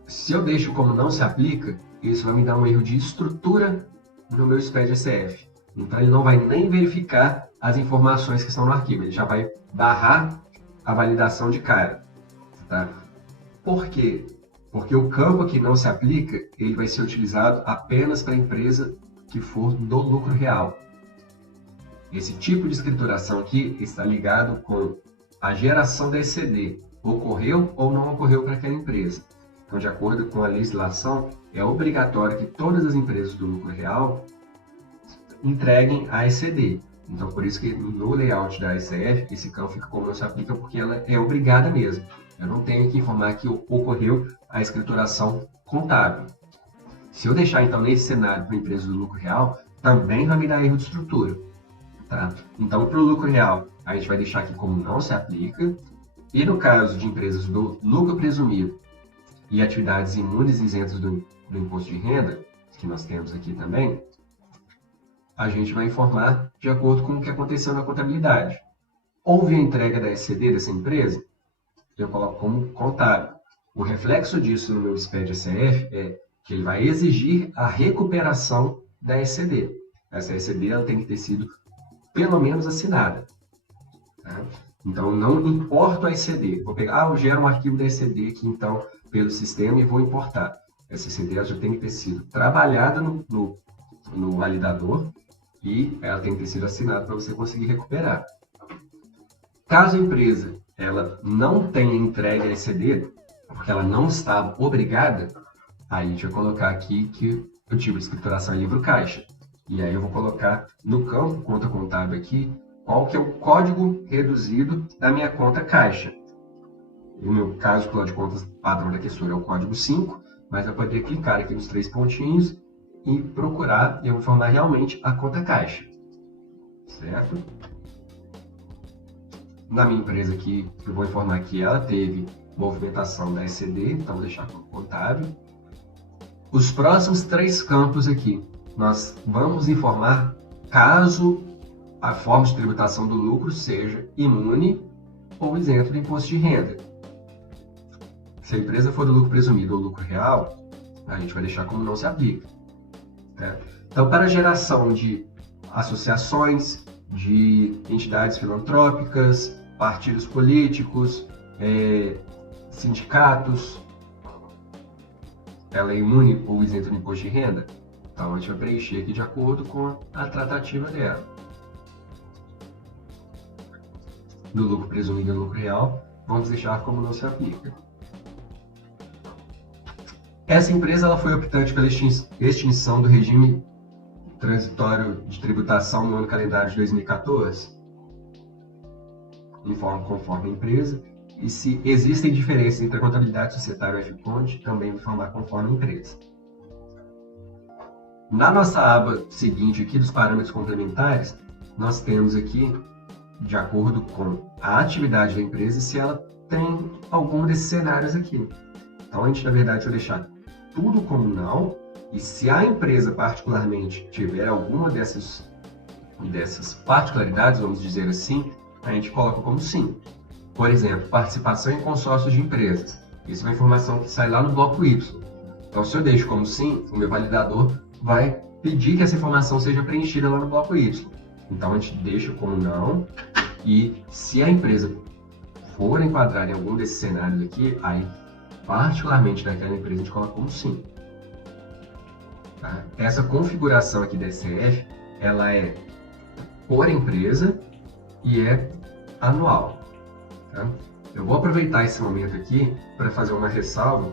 Se eu deixo como não se aplica, isso vai me dar um erro de estrutura no meu SPED-ECF. Então, ele não vai nem verificar as informações que estão no arquivo. Ele já vai barrar a validação de cara. Tá? Por quê? Porque o campo que não se aplica, ele vai ser utilizado apenas para a empresa que for do lucro real. Esse tipo de escrituração aqui está ligado com a geração da ECD. Ocorreu ou não ocorreu para aquela empresa. Então, de acordo com a legislação, é obrigatório que todas as empresas do lucro real entreguem a ECD. Então, por isso que no layout da ECF, esse campo fica como não se aplica, porque ela é obrigada mesmo. Eu não tenho que informar que ocorreu a escrituração contábil. Se eu deixar, então, nesse cenário para empresas do lucro real, também vai me dar erro de estrutura. Tá? Então, para o lucro real, a gente vai deixar aqui como não se aplica. E no caso de empresas do lucro presumido e atividades imunes e isentas do imposto de renda, que nós temos aqui também, a gente vai informar de acordo com o que aconteceu na contabilidade. Houve a entrega da ECD dessa empresa, eu coloco como contábil. O reflexo disso no meu SPED-ECF é que ele vai exigir a recuperação da ECD. Essa ECD ela tem que ter sido pelo menos assinada. Tá? Então, não importo a ECD. Vou pegar, eu gero um arquivo da ECD aqui, então, pelo sistema e vou importar. Essa ECD ela já tem que ter sido trabalhada no validador e ela tem que ter sido assinada para você conseguir recuperar. Caso a empresa ela não tenha entregue a ECD, porque ela não estava obrigada, aí a gente vai colocar aqui que o tipo de escrituração é livro caixa. E aí eu vou colocar no campo conta contábil aqui qual que é o código reduzido da minha conta caixa. No meu caso, o plano de contas padrão da Questura é o código 5, mas eu poderia clicar aqui nos 3 pontinhos e procurar e eu vou informar realmente a conta caixa. Certo? Na minha empresa aqui, eu vou informar que ela teve movimentação da ECD, então vou deixar como contábil. Os próximos 3 campos aqui, nós vamos informar caso a forma de tributação do lucro seja imune ou isento do imposto de renda. Se a empresa for do lucro presumido ou lucro real, a gente vai deixar como não se aplica. Tá? Então, para a geração de associações, de entidades filantrópicas, partidos políticos, sindicatos, ela é imune ou isenta do imposto de renda? Então, a gente vai preencher aqui de acordo com a tratativa dela. Do lucro presumido e lucro real, vamos deixar como não se aplica. Essa empresa ela foi optante pela extinção do regime transitório de tributação no ano calendário de 2014? Informa conforme a empresa. E se existem diferenças entre a contabilidade societária e o FCONT, também informar conforme a empresa. Na nossa aba seguinte aqui dos parâmetros complementares, nós temos aqui, de acordo com a atividade da empresa, se ela tem algum desses cenários aqui. Então, a gente, na verdade, vai deixar tudo como não, e se a empresa, particularmente, tiver alguma dessas particularidades, vamos dizer assim, a gente coloca como sim. Por exemplo, participação em consórcios de empresas. Isso é uma informação que sai lá no bloco Y. Então, se eu deixo como sim, o meu validador vai pedir que essa informação seja preenchida lá no bloco Y. Então, a gente deixa como não, e se a empresa for enquadrada em algum desses cenários aqui, aí, particularmente naquela empresa, a gente coloca como sim. Tá? Essa configuração aqui da SCF, ela é por empresa e é anual. Tá? Eu vou aproveitar esse momento aqui para fazer uma ressalva,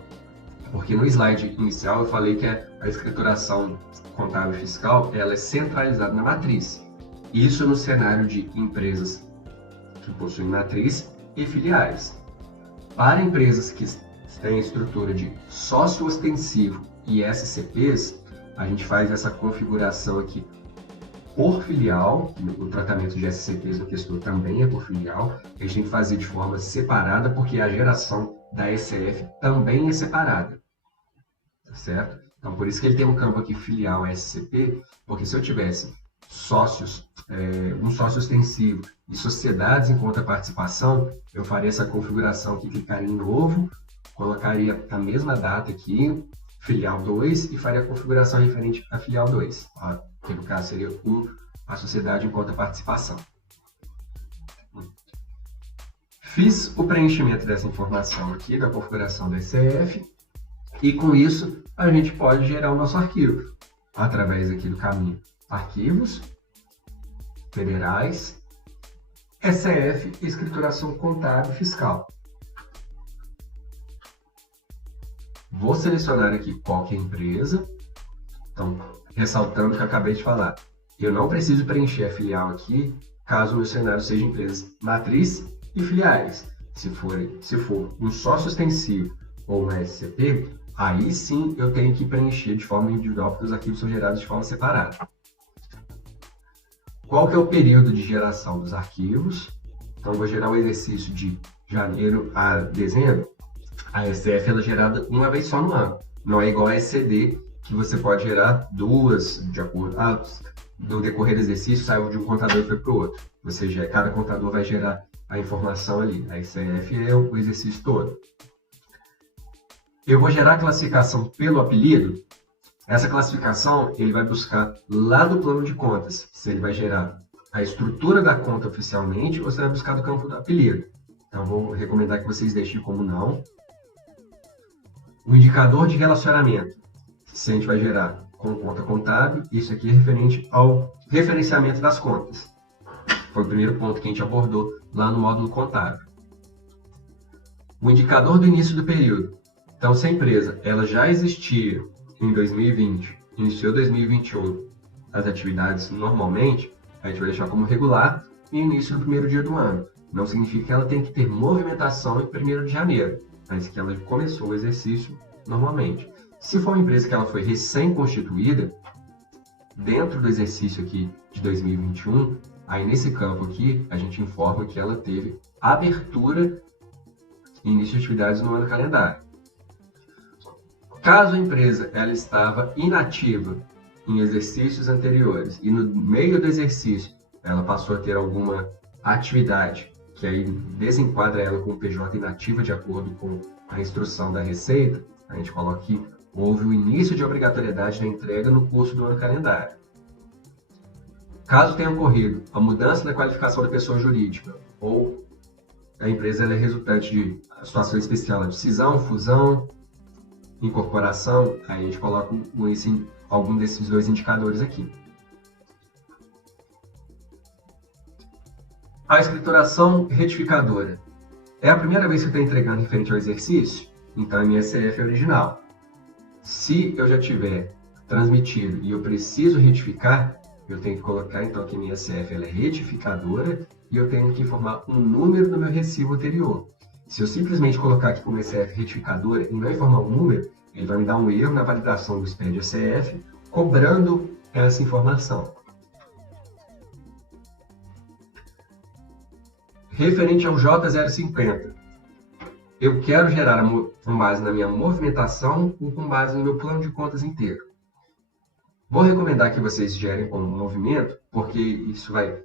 porque no slide inicial eu falei que a escrituração contábil fiscal ela é centralizada na matriz. Isso no cenário de empresas que possuem matriz e filiais. Para empresas que têm estrutura de sócio ostensivo e SCPs, a gente faz essa configuração aqui por filial. O tratamento de SCPs no Questura também é por filial. A gente tem que fazer de forma separada, porque a geração da ECF também é separada. Tá certo? Então, por isso que ele tem um campo aqui filial SCP, porque se eu tivesse sócios, um sócio ostensivo e sociedades em contraparticipação, eu faria essa configuração aqui, clicaria em novo, colocaria a mesma data aqui, filial 2, e faria a configuração referente à filial 2, tá? Que no caso seria a sociedade em contraparticipação. Fiz o preenchimento dessa informação aqui, da configuração da ECF, e com isso a gente pode gerar o nosso arquivo, através aqui do caminho Arquivos, Federais, ECF, Escrituração Contábil Fiscal. Vou selecionar aqui qual que é a empresa. Então, ressaltando o que eu acabei de falar, eu não preciso preencher a filial aqui, caso o meu cenário seja empresas matriz e filiais. Se for um sócio ostensivo ou uma SCP, aí sim eu tenho que preencher de forma individual, porque os arquivos são gerados de forma separada. Qual que é o período de geração dos arquivos? Então, eu vou gerar o exercício de janeiro a dezembro. A ECF ela é gerada uma vez só no ano. Não é igual a ECD, que você pode gerar duas, de acordo. No decorrer do exercício, saiu de um contador e foi para o outro. Cada contador vai gerar a informação ali. A ECF é o exercício todo. Eu vou gerar a classificação pelo apelido. Essa classificação ele vai buscar lá do plano de contas, se ele vai gerar a estrutura da conta oficialmente ou se vai buscar do campo do apelido. Então, vou recomendar que vocês deixem como não. O indicador de relacionamento, se a gente vai gerar com conta contábil, isso aqui é referente ao referenciamento das contas. Foi o primeiro ponto que a gente abordou lá no módulo contábil. O indicador do início do período. Então, se a empresa ela já existia em 2020, iniciou 2021 as atividades normalmente, a gente vai deixar como regular, e início do primeiro dia do ano. Não significa que ela tem que ter movimentação em 1º de janeiro, mas que ela começou o exercício normalmente. Se for uma empresa que ela foi recém-constituída, dentro do exercício aqui de 2021, aí nesse campo aqui, a gente informa que ela teve abertura e início de atividades no ano calendário. Caso a empresa ela estava inativa em exercícios anteriores e no meio do exercício ela passou a ter alguma atividade que aí desenquadra ela como PJ inativa de acordo com a instrução da Receita, a gente coloca aqui, houve o início de obrigatoriedade da entrega no curso do ano calendário. Caso tenha ocorrido a mudança da qualificação da pessoa jurídica ou a empresa ela é resultante de situação especial de cisão, fusão, incorporação, aí a gente coloca algum desses dois indicadores aqui. A escrituração retificadora. É a primeira vez que eu estou entregando referente ao exercício? Então a minha CF é original. Se eu já tiver transmitido e eu preciso retificar, eu tenho que colocar então que a minha CF ela é retificadora e eu tenho que informar um número no meu recibo anterior. Se eu simplesmente colocar aqui como CF retificadora e não informar um número, ele vai me dar um erro na validação do SPED ACF, cobrando essa informação. Referente ao J050, eu quero gerar com base na minha movimentação ou com base no meu plano de contas inteiro. Vou recomendar que vocês gerem como movimento, porque isso vai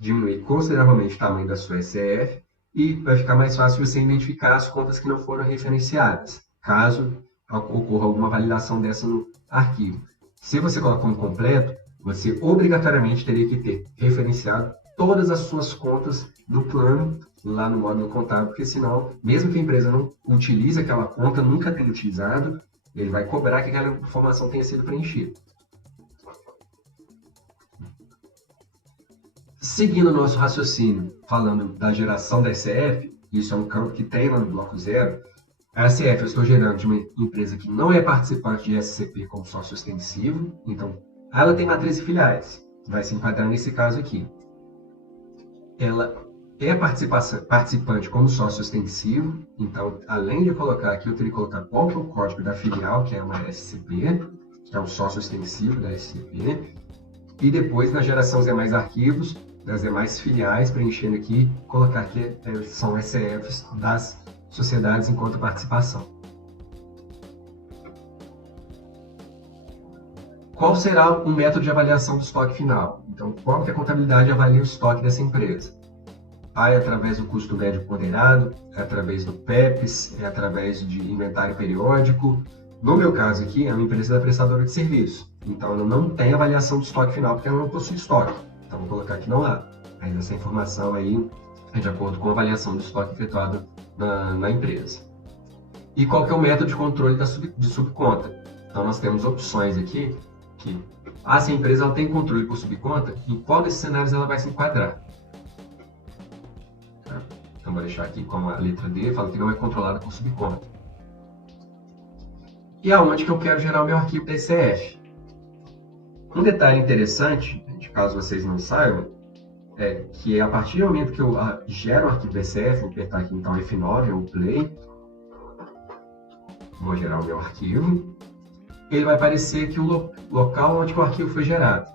diminuir consideravelmente o tamanho da sua SCF e vai ficar mais fácil você identificar as contas que não foram referenciadas, caso ocorra alguma validação dessa no arquivo. Se você colocar como completo, você obrigatoriamente teria que ter referenciado todas as suas contas do plano lá no módulo contábil, porque senão, mesmo que a empresa não utilize aquela conta, nunca tenha utilizado, ele vai cobrar que aquela informação tenha sido preenchida. Seguindo o nosso raciocínio, falando da geração da SCF, isso é um campo que tem lá no bloco 0, a SCF eu estou gerando de uma empresa que não é participante de SCP como sócio ostensivo, então ela tem matriz e filiais, vai se enquadrar nesse caso aqui. Ela é participante como sócio ostensivo, então além de colocar aqui, eu teria que colocar qual que é o código da filial, que é uma SCP, que é o sócio ostensivo da SCP, e depois na geração dos demais arquivos, das demais filiais, preenchendo aqui, colocar que são SCFs das sociedades enquanto participação. Qual será o método de avaliação do estoque final? Então, como que a contabilidade avalia o estoque dessa empresa? É através do custo médio ponderado, é através do PEPs, é através de inventário periódico. No meu caso aqui, é uma empresa da prestadora de serviço. Então, ela não tem avaliação do estoque final, porque ela não possui estoque. Então, vou colocar que não há. Aí, essa informação aí é de acordo com a avaliação do estoque efetuado na empresa. E qual que é o método de controle de subconta? Então, nós temos opções aqui que, se a empresa ela tem controle por subconta, em qual desses cenários ela vai se enquadrar? Tá? Então, vou deixar aqui como a letra D, fala que não é controlada por subconta. E aonde que eu quero gerar o meu arquivo DCF? Um detalhe interessante, caso vocês não saibam, é que a partir do momento que eu gero o arquivo DCF, vou apertar aqui então F9 ou Play, vou gerar o meu arquivo, ele vai aparecer aqui o local onde o arquivo foi gerado.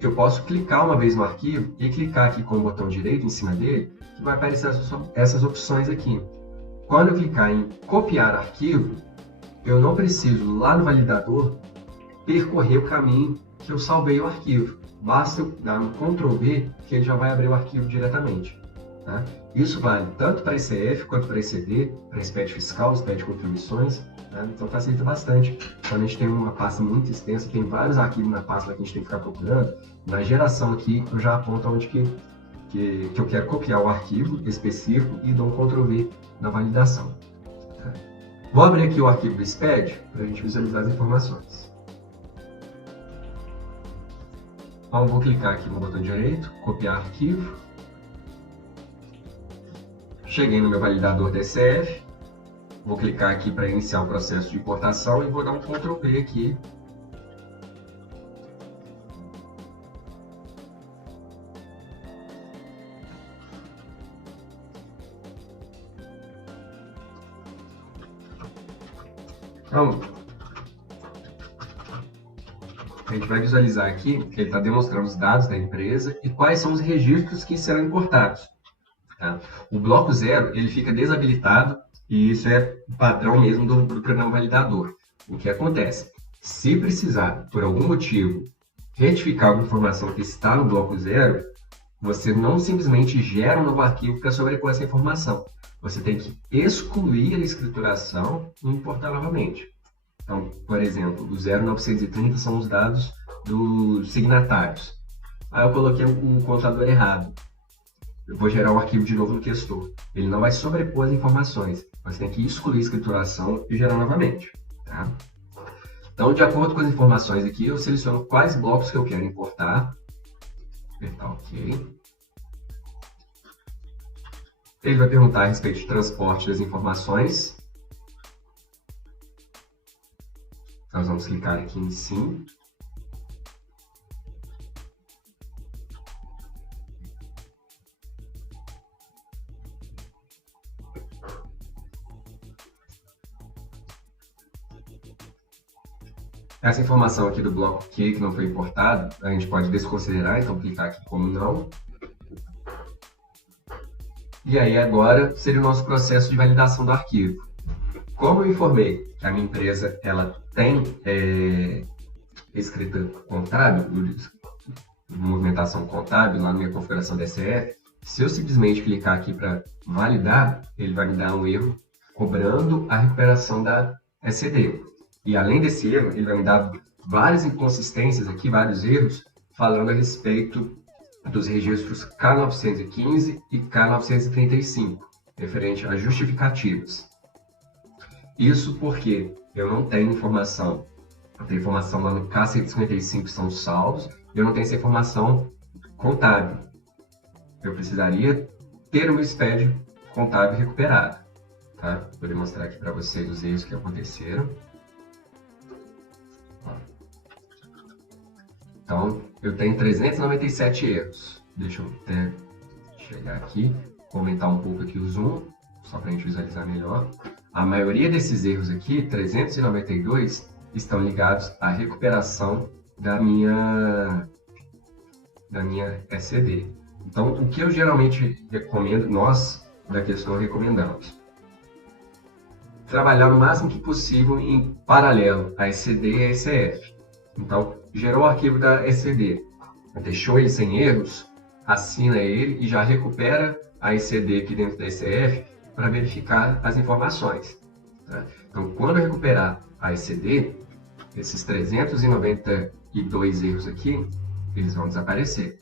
Eu posso clicar uma vez no arquivo e clicar aqui com o botão direito em cima dele, que vai aparecer essas opções aqui. Quando eu clicar em copiar arquivo, eu não preciso, lá no validador, percorrer o caminho que eu salvei o arquivo. Basta eu dar um Ctrl V que ele já vai abrir o arquivo diretamente. Tá? Isso vale tanto para ECF quanto para ECD, para SPED fiscal, SPED contribuições. Tá? Então facilita bastante. Quando a gente tem uma pasta muito extensa, tem vários arquivos na pasta que a gente tem que ficar procurando, na geração aqui eu já aponto onde que eu quero copiar o arquivo específico e dou um Ctrl V na validação. Tá? Vou abrir aqui o arquivo do SPED para a gente visualizar as informações. Então, vou clicar aqui no botão direito, copiar arquivo. Cheguei no meu validador DCF. Vou clicar aqui para iniciar o processo de importação e vou dar um Ctrl V aqui. Então, a gente vai visualizar aqui que ele está demonstrando os dados da empresa e quais são os registros que serão importados. Tá? O bloco 0 ele fica desabilitado e isso é o padrão mesmo do programa validador. O que acontece? Se precisar, por algum motivo, retificar alguma informação que está no bloco 0, você não simplesmente gera um novo arquivo para sobrepor essa informação. Você tem que excluir a escrituração e importar novamente. Então, por exemplo, o 0930 são os dados dos signatários. Aí eu coloquei um contador errado. Eu vou gerar um arquivo de novo no questor. Ele não vai sobrepor as informações. Você tem que excluir a escrituração e gerar novamente. Tá? Então, de acordo com as informações aqui, eu seleciono quais blocos que eu quero importar. Apertar OK. Ele vai perguntar a respeito de transporte das informações. Nós vamos clicar aqui em Sim. Essa informação aqui do bloco Q que não foi importado, a gente pode desconsiderar, então clicar aqui como não. E aí agora seria o nosso processo de validação do arquivo. Como eu informei que a minha empresa ela tem escrita contábil, movimentação contábil lá na minha configuração DCF, se eu simplesmente clicar aqui para validar, ele vai me dar um erro cobrando a recuperação da SCD. E além desse erro, ele vai me dar várias inconsistências aqui, vários erros, falando a respeito dos registros K915 e K935, referente a justificativas. Isso porque eu não tenho informação. Eu tenho informação lá no K155 que são os saldos, e eu não tenho essa informação contábil. Eu precisaria ter o meu SPED contábil recuperado. Tá? Vou demonstrar aqui para vocês os erros que aconteceram. Então, eu tenho 397 erros. Deixa eu até chegar aqui, aumentar um pouco aqui o zoom, só para a gente visualizar melhor. A maioria desses erros aqui, 392, estão ligados à recuperação da minha SCD. Então, o que eu geralmente recomendo, nós da Questor recomendamos, trabalhar no máximo que possível em paralelo a SCD e a SCF. Então, gerou o arquivo da SCD, deixou ele sem erros, assina ele e já recupera a SCD aqui dentro da SCF para verificar as informações. Tá? Então, quando eu recuperar a SCD, esses 392 erros aqui, eles vão desaparecer.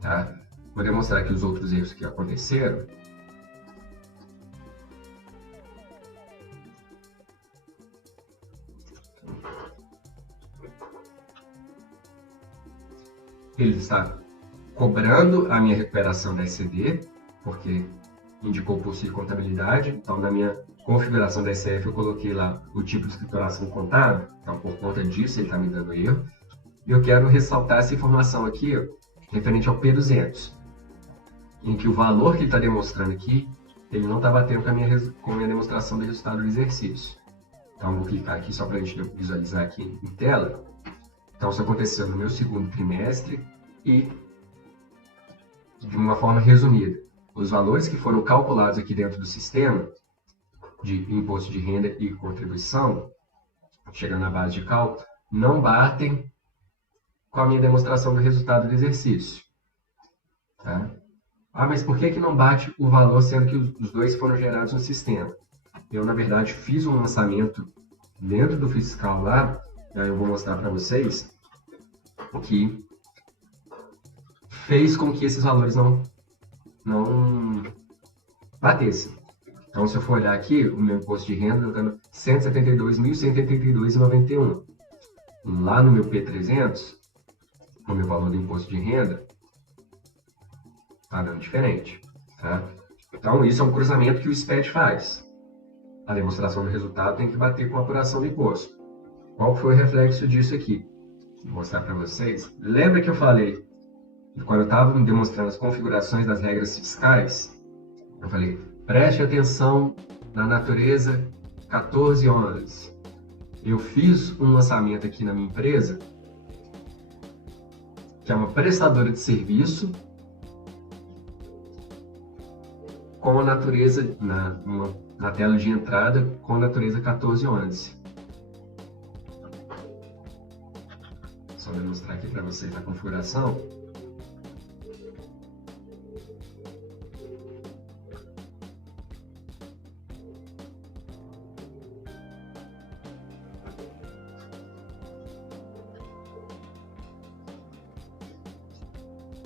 Tá? Vou demonstrar aqui os outros erros que aconteceram. Ele está cobrando a minha recuperação da SCD, porque indicou o posto de contabilidade. Então, na minha configuração da SCF, eu coloquei lá o tipo de escrituração contábil. Então, por conta disso, ele está me dando erro. E eu quero ressaltar essa informação aqui, ó, referente ao P200, em que o valor que ele está demonstrando aqui, ele não está batendo com a minha demonstração do resultado do exercício. Então, vou clicar aqui só para a gente visualizar aqui em tela. Então, isso aconteceu no meu segundo trimestre e, de uma forma resumida, os valores que foram calculados aqui dentro do sistema de imposto de renda e contribuição, chegando na base de cálculo, não batem com a minha demonstração do resultado do exercício. Tá? Ah, mas por que não bate o valor sendo que os dois foram gerados no sistema? Eu, na verdade, fiz um lançamento dentro do fiscal lá. Eu vou mostrar para vocês o que fez com que esses valores não batessem. Então, se eu for olhar aqui, o meu imposto de renda está dando R$ 172.182,91. Lá no meu P300, o meu valor do imposto de renda está dando diferente. Tá? Então, isso é um cruzamento que o SPED faz. A demonstração do resultado tem que bater com a apuração do imposto. Qual foi o reflexo disso aqui? Vou mostrar para vocês. Lembra que eu falei, quando eu estava demonstrando as configurações das regras fiscais, eu falei, preste atenção na natureza 1411. eu fiz um lançamento aqui na minha empresa, que é uma prestadora de serviço, com a natureza, na tela de entrada, com a natureza 1411. Só vou mostrar aqui para vocês a configuração.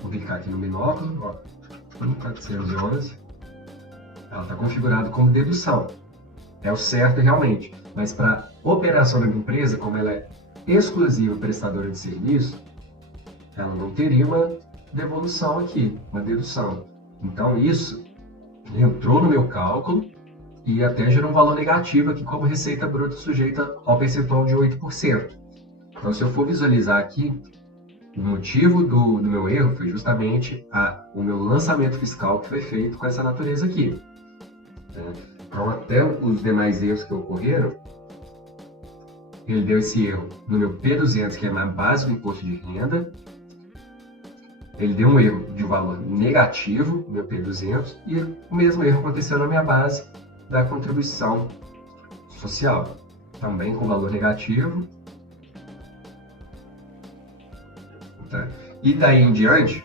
Vou clicar aqui no binóculo, ó, 1411. Ela está configurada como dedução. É o certo realmente. Mas para operação da minha empresa, como ela é exclusiva prestadora de serviço, ela não teria uma devolução aqui, uma dedução. Então isso entrou no meu cálculo e até gerou um valor negativo aqui como receita bruta sujeita ao percentual de 8%. Então se eu for visualizar aqui, o motivo do meu erro foi justamente o meu lançamento fiscal que foi feito com essa natureza aqui. Então, até os demais erros que ocorreram, ele deu esse erro no meu P200, que é a base do imposto de renda. Ele deu um erro de valor negativo no meu P200 e o mesmo erro aconteceu na minha base da contribuição social, também com valor negativo. Tá? E daí em diante,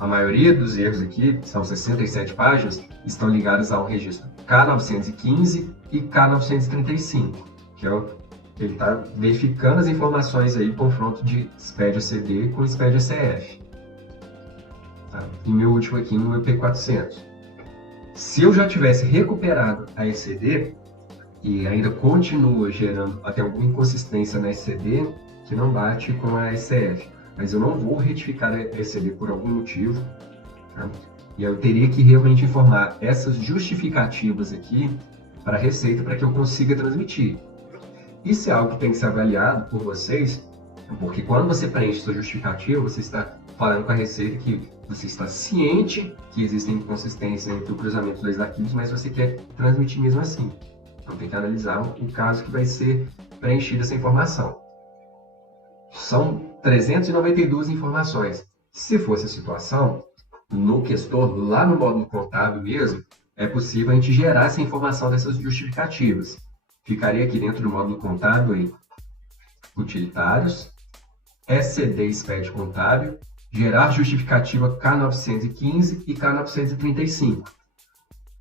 a maioria dos erros aqui, são 67 páginas, estão ligados ao registro K915 e K935, que é ele está verificando as informações aí, confronto de SPED-ACD com SPED-ACF. Tá? E meu último aqui no meu P400. Se eu já tivesse recuperado a ECD e ainda continua gerando até alguma inconsistência na ECD, que não bate com a ECF, mas eu não vou retificar a ECD por algum motivo, tá? E eu teria que realmente informar essas justificativas aqui para a Receita para que eu consiga transmitir. Isso é algo que tem que ser avaliado por vocês, porque quando você preenche sua justificativa, você está falando com a Receita que você está ciente que existem inconsistências entre o cruzamento dos dois arquivos, mas você quer transmitir mesmo assim. Então tem que analisar o caso que vai ser preenchida essa informação. São 392 informações. Se fosse a situação, no questor, lá no módulo contábil mesmo, é possível a gente gerar essa informação dessas justificativas. Ficaria aqui dentro do módulo contábil em utilitários, SCD e SPED contábil, gerar justificativa K915 e K935.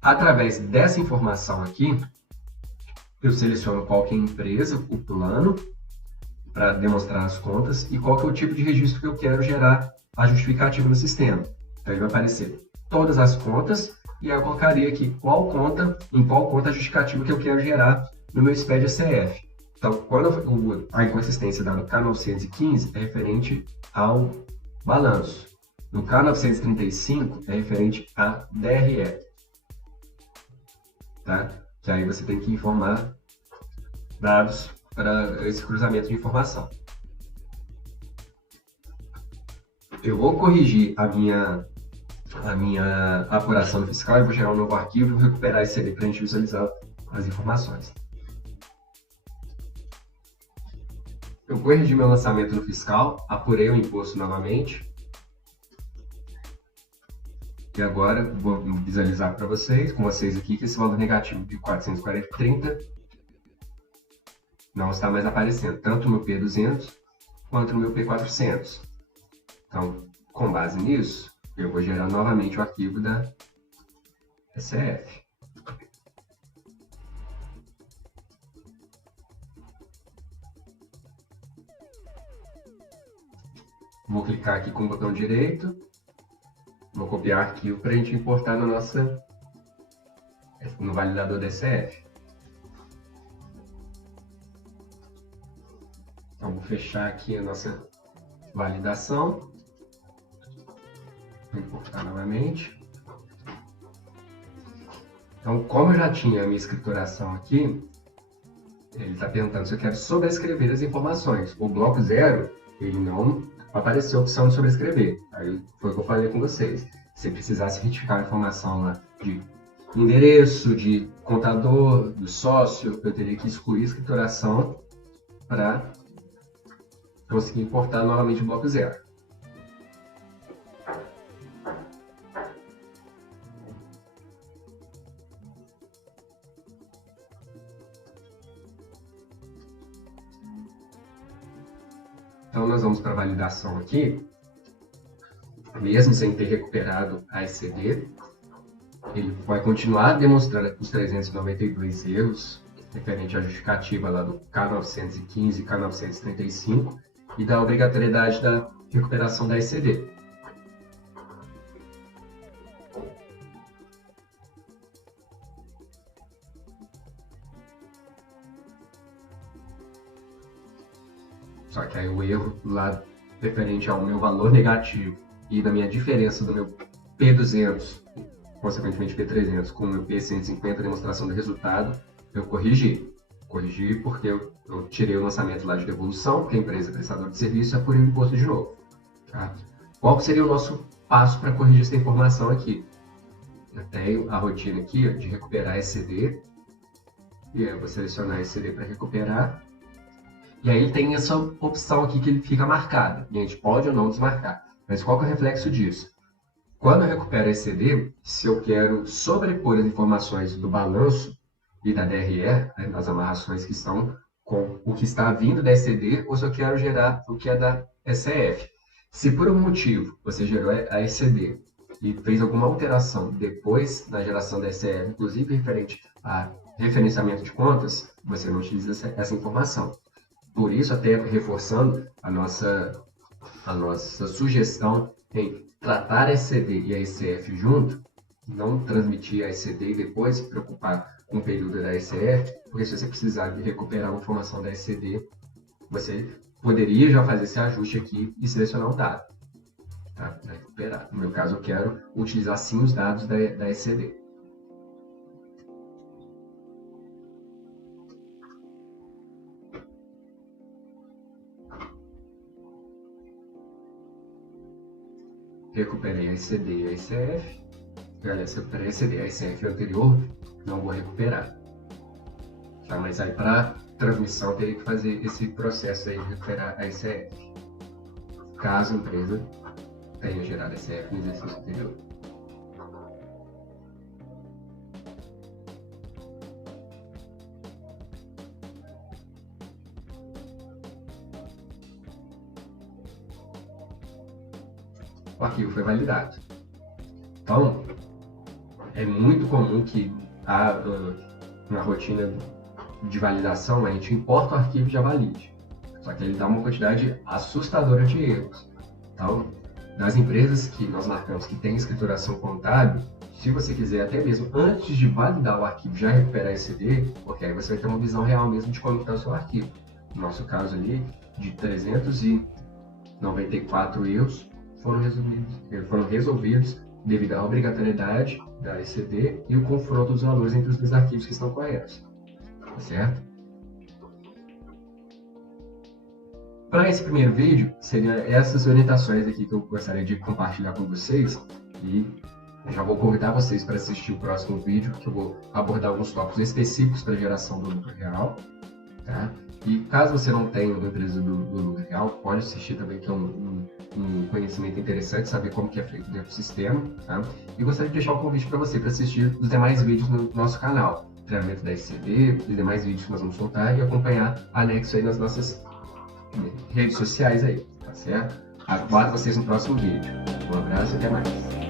Através dessa informação aqui, eu seleciono qual que é a empresa, o plano, para demonstrar as contas, e qual que é o tipo de registro que eu quero gerar a justificativa no sistema. Então, ele vai aparecer todas as contas, e eu colocaria aqui em qual conta a justificativa que eu quero gerar no meu SPED-ACF. Então, quando a inconsistência da K915 é referente ao balanço. No K935 é referente a DRE. Tá? Que aí você tem que informar dados para esse cruzamento de informação. Eu vou corrigir a minha apuração fiscal e vou gerar um novo arquivo e vou recuperar esse CD para a gente visualizar as informações. Eu corrigi meu lançamento no fiscal, apurei o imposto novamente. E agora vou visualizar com vocês aqui, que esse valor negativo de 440,30 não está mais aparecendo, tanto no P200 quanto no meu P400. Então, com base nisso, eu vou gerar novamente o arquivo da SF. Vou clicar aqui com o botão direito, vou copiar o arquivo para a gente importar no validador da SF. Então, vou fechar aqui a nossa validação. Vou importar novamente. Então, como eu já tinha a minha escrituração aqui, ele está perguntando se eu quero sobrescrever as informações. O bloco 0, ele não apareceu a opção de sobrescrever. Aí foi o que eu falei com vocês. Se precisasse retificar a informação lá de endereço, de contador, do sócio, eu teria que excluir a escrituração para conseguir importar novamente o bloco zero. Então nós vamos para a validação aqui, mesmo sem ter recuperado a SCD, ele vai continuar demonstrando os 392 erros, referente à justificativa lá do K915 e K935, e da obrigatoriedade da recuperação da SCD. Só que aí o erro lá referente ao meu valor negativo e da minha diferença do meu P200, consequentemente P300, com o meu P150, demonstração do resultado, eu corrigi. Corrigi porque eu tirei o lançamento lá de devolução, porque a empresa é prestadora de serviço e apurei o imposto de novo. Tá? Qual seria o nosso passo para corrigir essa informação aqui? Eu tenho a rotina aqui de recuperar SCD, e aí eu vou selecionar SCD para recuperar. E aí tem essa opção aqui que ele fica marcada. E a gente pode ou não desmarcar. Mas qual que é o reflexo disso? Quando eu recupero a SCD, se eu quero sobrepor as informações do balanço e da DRE, as amarrações que estão com o que está vindo da SCD, ou se eu quero gerar o que é da SCF. Se por algum motivo você gerou a SCD e fez alguma alteração depois da geração da SCF, inclusive referente a referenciamento de contas, você não utiliza essa informação. Por isso, até reforçando a nossa sugestão em tratar a SCD e a SCF junto, não transmitir a SCD e depois se preocupar com o período da SCF, porque se você precisar de recuperar a informação da SCD, você poderia já fazer esse ajuste aqui e selecionar o dado, tá? Para recuperar. No meu caso, eu quero utilizar sim os dados da SCD. Recuperei a SCD e a SCF. Aliás, recuperei a SCD e a SCF anterior, não vou recuperar. Tá? Mas aí para transmissão eu teria que fazer esse processo aí de recuperar a SCF. Caso a empresa tenha gerado a SCF no exercício anterior. O arquivo foi validado. Então, é muito comum que na rotina de validação a gente importa o arquivo e já valide. Só que ele dá uma quantidade assustadora de erros. Então, das empresas que nós marcamos que tem escrituração contábil, se você quiser até mesmo antes de validar o arquivo já recuperar esse CD, porque aí você vai ter uma visão real mesmo de como está o seu arquivo. No nosso caso ali, de 394 erros, foram resolvidos devido à obrigatoriedade da ECD e o confronto dos valores entre os dois arquivos que estão corretos. Tá certo? Para esse primeiro vídeo, seriam essas orientações aqui que eu gostaria de compartilhar com vocês, e eu já vou convidar vocês para assistir o próximo vídeo, que eu vou abordar alguns tópicos específicos para a geração do lucro real. Tá? E caso você não tenha uma empresa do lucro real, pode assistir também, que é um conhecimento interessante, saber como que é feito dentro do sistema. Tá? E gostaria de deixar um convite para você para assistir os demais vídeos no nosso canal, treinamento da SCD, os demais vídeos que nós vamos soltar e acompanhar anexo aí nas nossas redes sociais aí, tá certo? Aguardo vocês no próximo vídeo. Um abraço e até mais.